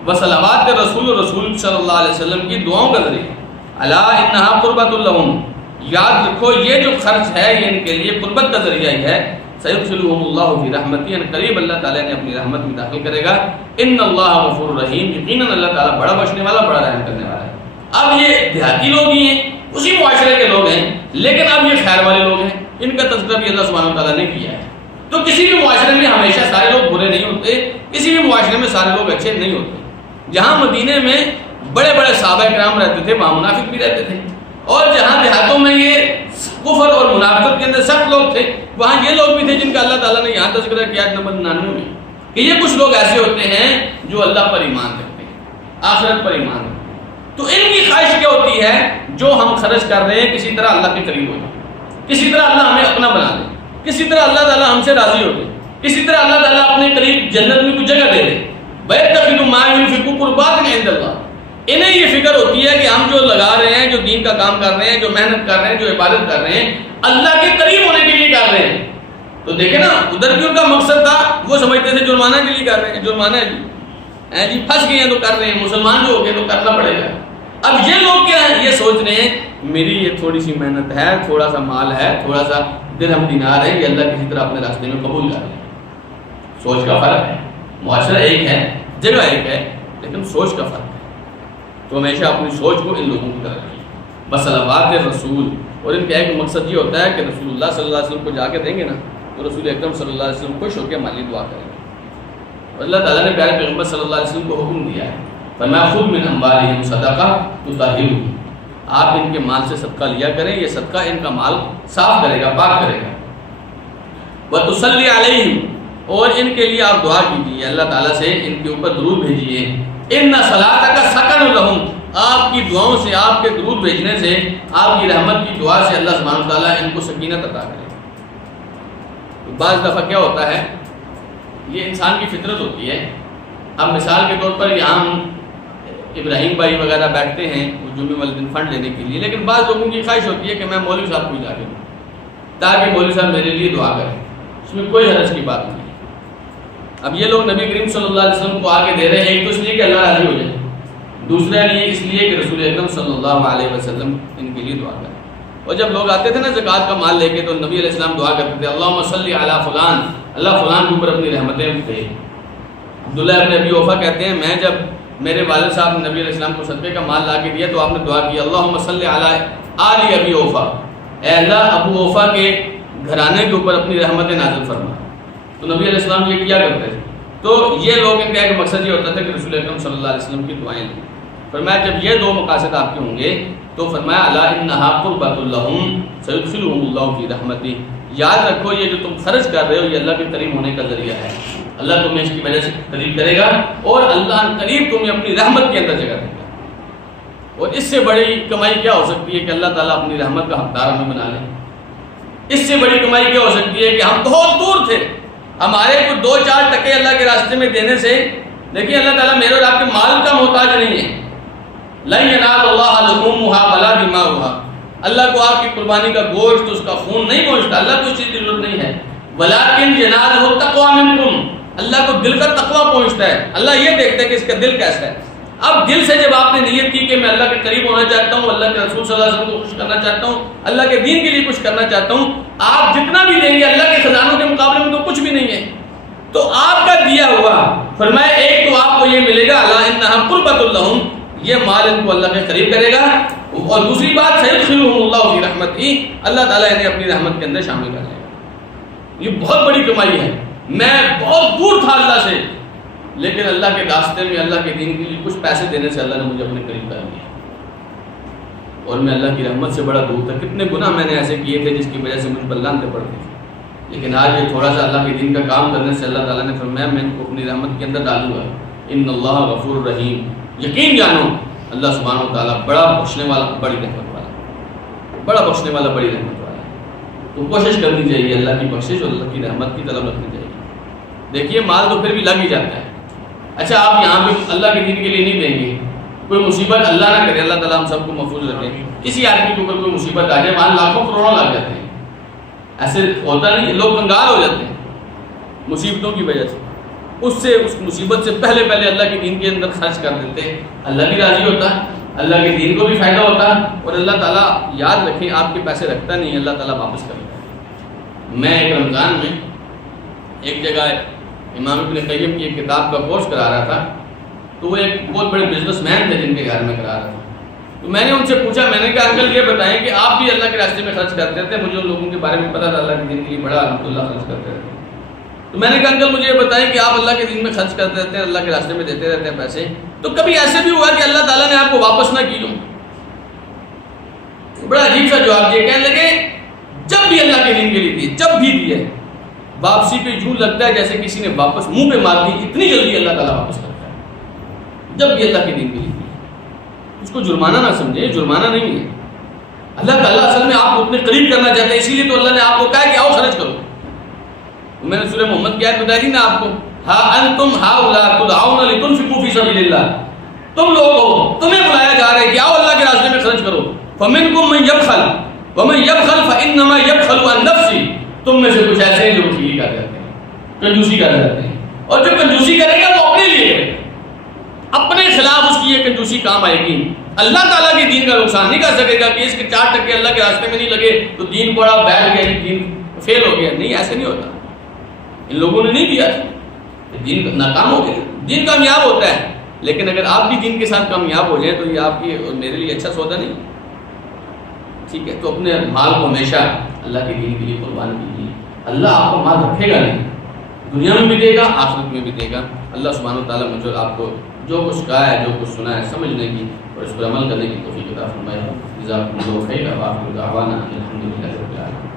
وصلوات رسول صلی اللہ علیہ وسلم کی دعاؤں کا ذریعہ الا انها قربۃ لهم یاد رکھو یہ جو خرچ ہے یہ ان کے لیے قربت کا ذریعہ ہی ہے سیدخلهم اللہ فی رحمتہ ان قریب اللہ تعالی نے اپنی رحمت میں داخل کرے گا ان اللہ غفور رحیم یقیناً اللہ تعالی بڑا بخشنے والا بڑا رحم کرنے والا ہے. اب یہ دیہاتی لوگ ہی ہیں اسی معاشرے کے لوگ ہیں لیکن اب یہ خیر والے لوگ ہیں ان کا تذکرہ بھی اللہ سبحانہ وتعالیٰ نے کیا ہے. تو کسی بھی معاشرے میں ہمیشہ سارے لوگ برے نہیں ہوتے کسی بھی معاشرے میں سارے لوگ اچھے نہیں ہوتے. جہاں مدینے میں بڑے بڑے صحابہ کرام رہتے تھے وہاں منافق بھی رہتے تھے اور جہاں دیہاتوں میں یہ کفر اور منافقت کے اندر سخت لوگ تھے وہاں یہ لوگ بھی تھے جن کا اللہ تعالیٰ نے یہاں تذکرہ کیا نمبر 99 میں کہ یہ کچھ لوگ ایسے ہوتے ہیں جو اللہ پر ایمان رکھتے ہیں آخرت پر ایمان رکھتے ہیں. تو ان کی خواہش کیا ہوتی ہے جو ہم خرچ کر رہے ہیں کسی طرح اللہ کے قریب ہو جائے کسی طرح اللہ ہمیں اپنا بنا لے کسی طرح اللہ تعالیٰ ہم سے راضی ہو جائے کسی طرح اللہ تعالیٰ اپنے قریب جنت میں کچھ جگہ دے دے. وَيَتَّخِذُ مَا يُنْفِقُ قُرْبَاتٍ عِندَ اللَّهِ انہیں یہ فکر ہوتی ہے کہ ہم جو لگا رہے ہیں جو دین کا کام کر رہے ہیں جو محنت کر رہے ہیں جو عبادت کر رہے ہیں اللہ کے قریب ہونے کے لیے کر رہے ہیں. تو دیکھیں نا ادھر بھی ان کا مقصد تھا وہ سمجھتے تھے جرمانہ کے لیے کر رہے ہیں جرمانہ ہے جی پھنس گئے ہیں تو کر رہے ہیں مسلمان جو ہو گئے تو کرنا پڑے گا. اب یہ لوگ کیا ہیں یہ سوچ رہے ہیں میری یہ تھوڑی سی محنت ہے تھوڑا سا مال ہے تھوڑا سا درہم دینار ہے یہ اللہ کسی طرح اپنے راستے میں قبول کر لیں. سوچ کا فرق ہے معاشرہ ایک ہے جگہ ایک ہے لیکن سوچ کا فرق ہے. تو ہمیشہ اپنی سوچ کو ان لوگوں کی طرح رکھیں. بصلوات رسول اور ان کا ایک مقصد یہ ہوتا ہے کہ رسول اللہ صلی اللہ علیہ وسلم کو جا کے دیں گے نا تو رسول اکرم صلی اللہ علیہ وسلم خوش ہو کے مالی دعا کریں گے. اور اللہ تعالیٰ نے پیارے پیغمبر صلی اللہ علیہ وسلم کو حکم دیا ہے فرمایا خذ من اموالہم صدقہ تطہرہم آپ ان کے مال سے صدقہ لیا کریں یہ صدقہ ان کا مال صاف کرے گا پاک کرے گا. وتصلی علیہم اور ان کے لیے آپ دعا کیجیے اللہ تعالیٰ سے ان کے اوپر درود بھیجیے. ان صلاتک سکن لہم آپ کی دعاؤں سے آپ کے درود بھیجنے سے آپ کی رحمت کی دعا سے اللہ سبحانہ وتعالیٰ ان کو سکینت عطا کرے. بعض دفعہ کیا ہوتا ہے یہ انسان کی فطرت ہوتی ہے. اب مثال کے طور پر یہاں ابراہیم بھائی وغیرہ بیٹھتے ہیں جمعے والے دن فنڈ لینے کے لیے لیکن بعض لوگوں کی خواہش ہوتی ہے کہ میں مولوی صاحب کو جا کے دوں تاکہ مولوی صاحب میرے لیے دعا کریں. اس میں کوئی حرج کی بات نہیں. اب یہ لوگ نبی کریم صلی اللہ علیہ وسلم کو آگے دے رہے ہیں ایک تو اس لیے کہ اللہ راضی ہو جائے دوسرا لیے اس لیے کہ رسول اکرم صلی اللہ علیہ وسلم ان کے لیے دعا کریں. اور جب لوگ آتے تھے نا زکوٰۃ کا مال لے کے تو نبی علیہ السلام دعا کرتے تھے اللہم صلی علی فلان اللہ فلان کے اوپر اپنی رحمتیں بھیج. عبداللہ ابن ابی اوفا کہتے ہیں میں جب میرے والد صاحب نے نبی علیہ السلام کو صدقے کا مال لا کے دیا تو آپ نے دعا کی اللہم صلی علی آل ابی اوفا اے اللہ ابو اوفا کے گھرانے کے اوپر اپنی رحمتیں نازل فرما. تو نبی علیہ السلام یہ کیا کرتے تھے. تو یہ لوگ ان کا ایک مقصد یہ ہوتا تھا کہ رسول اکرم صلی اللہ علیہ وسلم کی دعائیں لیں. فرمایا جب یہ دو مقاصد آپ کے ہوں گے تو فرمایا الا انھا قربۃ لہم سیدخلھم اللہ فی رحمتہ یاد رکھو یہ جو تم خرچ کر رہے ہو یہ اللہ کے قریب ہونے کا ذریعہ ہے. اللہ تمہیں اس کی وجہ سے قریب کرے گا اور اللہ قریب تمہیں اپنی رحمت کے اندر جگہ دے گا. اور اس سے بڑی کمائی کیا ہو سکتی ہے کہ اللہ تعالیٰ اپنی رحمت کا حقدار ہمیں بنا لے. اس سے بڑی کمائی کیا ہو سکتی ہے کہ ہم بہت دور تھے ہمارے کو 2-4 ٹکے اللہ کے راستے میں دینے سے دیکھیے اللہ تعالیٰ میرے اور آپ کے مال کا محتاج نہیں ہے. لن ینال اللہ لحومها ولا دماؤها اللہ کو آپ کی قربانی کا گوشت اس کا خون نہیں پہنچتا اللہ کو اس چیز کی ضرورت نہیں ہے. ولکن ینالہ التقوی منکم اللہ کو دل کا تقوی پہنچتا ہے. اللہ یہ دیکھتا ہے کہ اس کا دل کیسا ہے. اب دل سے جب آپ نے نیت کی کہ میں اللہ کے قریب ہونا چاہتا ہوں اللہ کے رسول صلی اللہ علیہ وسلم کو خوش کرنا چاہتا ہوں اللہ کے دین کے لیے کچھ کرنا چاہتا ہوں آپ جتنا بھی دیں گے اللہ کے خزانوں کے مقابلے میں تو کچھ بھی نہیں ہے. تو آپ کا دیا ہوا فرمایا ایک تو آپ کو یہ ملے گا الا انھا قربۃ لہم یہ مال ان کو اللہ کے قریب کرے گا اور دوسری بات سیدخلھم اللہ فی رحمتہ اللہ تعالیٰ انہیں اپنی رحمت کے اندر شامل کر لے گا. یہ بہت بڑی کمائی ہے. میں بہت دور تھا اللہ سے لیکن اللہ کے راستے میں اللہ کے دین کے لیے کچھ پیسے دینے سے اللہ نے مجھے اپنے قریب کر لیا اور میں اللہ کی رحمت سے بڑا دور تھا. کتنے گناہ میں نے ایسے کیے تھے جس کی وجہ سے مجھ پر لعنتیں پڑتی تھیں لیکن آج یہ تھوڑا سا اللہ کے دین کا کام کرنے سے اللہ تعالیٰ نے فرمایا میں ان کو اپنی رحمت کے اندر ڈالوں گا. ان اللہ غفور رحیم یقین جانو اللہ سبحانہ و تعالیٰ بڑا بخشنے والا بڑی رحمت والا بڑا بخشنے والا بڑی رحمت والا. تو کوشش کرنی چاہیے اللہ کی بخشش اور اللہ کی رحمت کی طلب رکھنی چاہیے. دیکھیے مال تو پھر بھی لگ ہی جاتا ہے. اچھا آپ یہاں بھی اللہ کے دین کے لیے نہیں دیں گے کوئی مصیبت اللہ نہ کرے، اللہ تعالیٰ ہم سب کو محفوظ رکھے، کسی آدمی کے اوپر کوئی مصیبت آ جائے، وہاں لاکھوں کروڑوں لگ جاتے ہیں، ایسے ہوتا نہیں، لوگ کنگال ہو جاتے ہیں مصیبتوں کی وجہ سے، اس مصیبت سے پہلے اللہ کے دین کے اندر خرچ کر دیتے ہیں، اللہ بھی راضی ہوتا ہے، اللہ کے دین کو بھی فائدہ ہوتا ہے، اور اللہ تعالیٰ یاد رکھیں آپ کے پیسے رکھتا نہیں، اللہ تعالیٰ واپس کرتا ہے۔ میں ایک رمضان میں ایک جگہ امام ابن قیم کی ایک کتاب کا کورس کرا رہا تھا، تو وہ ایک بہت بڑے بزنس مین تھے جن کے گھر میں کرا رہا تھا، تو میں نے ان سے پوچھا، میں نے کہا انکل یہ بتائیں کہ آپ بھی اللہ کے راستے میں خرچ کرتے تھے؟ مجھے ان لوگوں کے بارے میں پتا تھا اللہ کے دین کے لیے بڑا الحمدللہ خرچ کرتے رہتے، تو میں نے کہا انکل مجھے یہ بتائیں کہ آپ اللہ کے دین میں خرچ کرتے رہتے ہیں، اللہ کے راستے میں دیتے رہتے ہیں پیسے، تو کبھی ایسے بھی ہوا کہ اللہ تعالیٰ نے آپ کو واپس نہ کی ہو؟ بڑا عجیب سا جواب دیا، کہنے لگے جب بھی اللہ کے دین کے لیے دیے، جب بھی دیے، واپسی پہ یوں لگتا ہے جیسے کسی نے واپس منہ پہ مار دی، اتنی جلدی اللہ تعالیٰ واپس کرتا ہے جب بھی اللہ کے دین کے لیے دیے۔ اس کو جرمانہ نہ سمجھے، جرمانہ نہیں ہے، اللہ تعالیٰ اصل میں آپ کو اپنے قریب کرنا چاہتے ہیں، اسی لیے تو اللہ نے آپ کو کہا کہ آؤ خرچ کرو۔ میں نے سورہ محمد کی آیت بتائی تھی نا آپ کو، ہا انتم ہؤلاء تدعون لتنفقوا فی سبیل اللہ، تم لوگوں تمہیں بلایا جا رہا ہے کہ آؤ اللہ کے راستے میں خرچ کرو، فمنکم من یبخل ومن یبخل فانما یبخل عن نفسہ، تم میں سے کچھ ایسے ہیں جو بخیلی کر جاتے ہیں، کنجوسی کر جاتے ہیں، اور جو کنجوسی کرے گا وہ اپنے لیے ہے، اپنے خلاف اس کی یہ کنجوسی کام آئے گی، اللہ تعالیٰ کے دین کا نقصان نہیں کر سکے گا کہ اس کے 4 ٹکے اللہ کے راستے میں نہیں لگے تو دین بڑا بیٹھ گیا، دین فیل ہو گیا، نہیں ایسے نہیں ہوتا، ان لوگوں نے نہیں دیا، دین ناکام ہو گیا، دین کامیاب ہوتا ہے، لیکن اگر آپ بھی دین کے ساتھ کامیاب ہو جائیں تو یہ آپ کی اور میرے لیے اچھا سودا نہیں، ٹھیک ہے؟ تو اپنے مال کو ہمیشہ اللہ کے دین کے لیے قربان کیجیے، اللہ آپ کو مال رکھے گا نہیں، دنیا میں بھی دے گا، آخرت میں بھی دے گا۔ اللہ سبحانہ وتعالیٰ مجھے آپ کو جو کچھ کہا ہے، جو کچھ سنا ہے، سمجھنے کی اور اس پر عمل کرنے کی توفیق عطا فرمائے۔ جزاکم اللہ خیرا، وآخر دعوانا الحمدللہ رب العالمین۔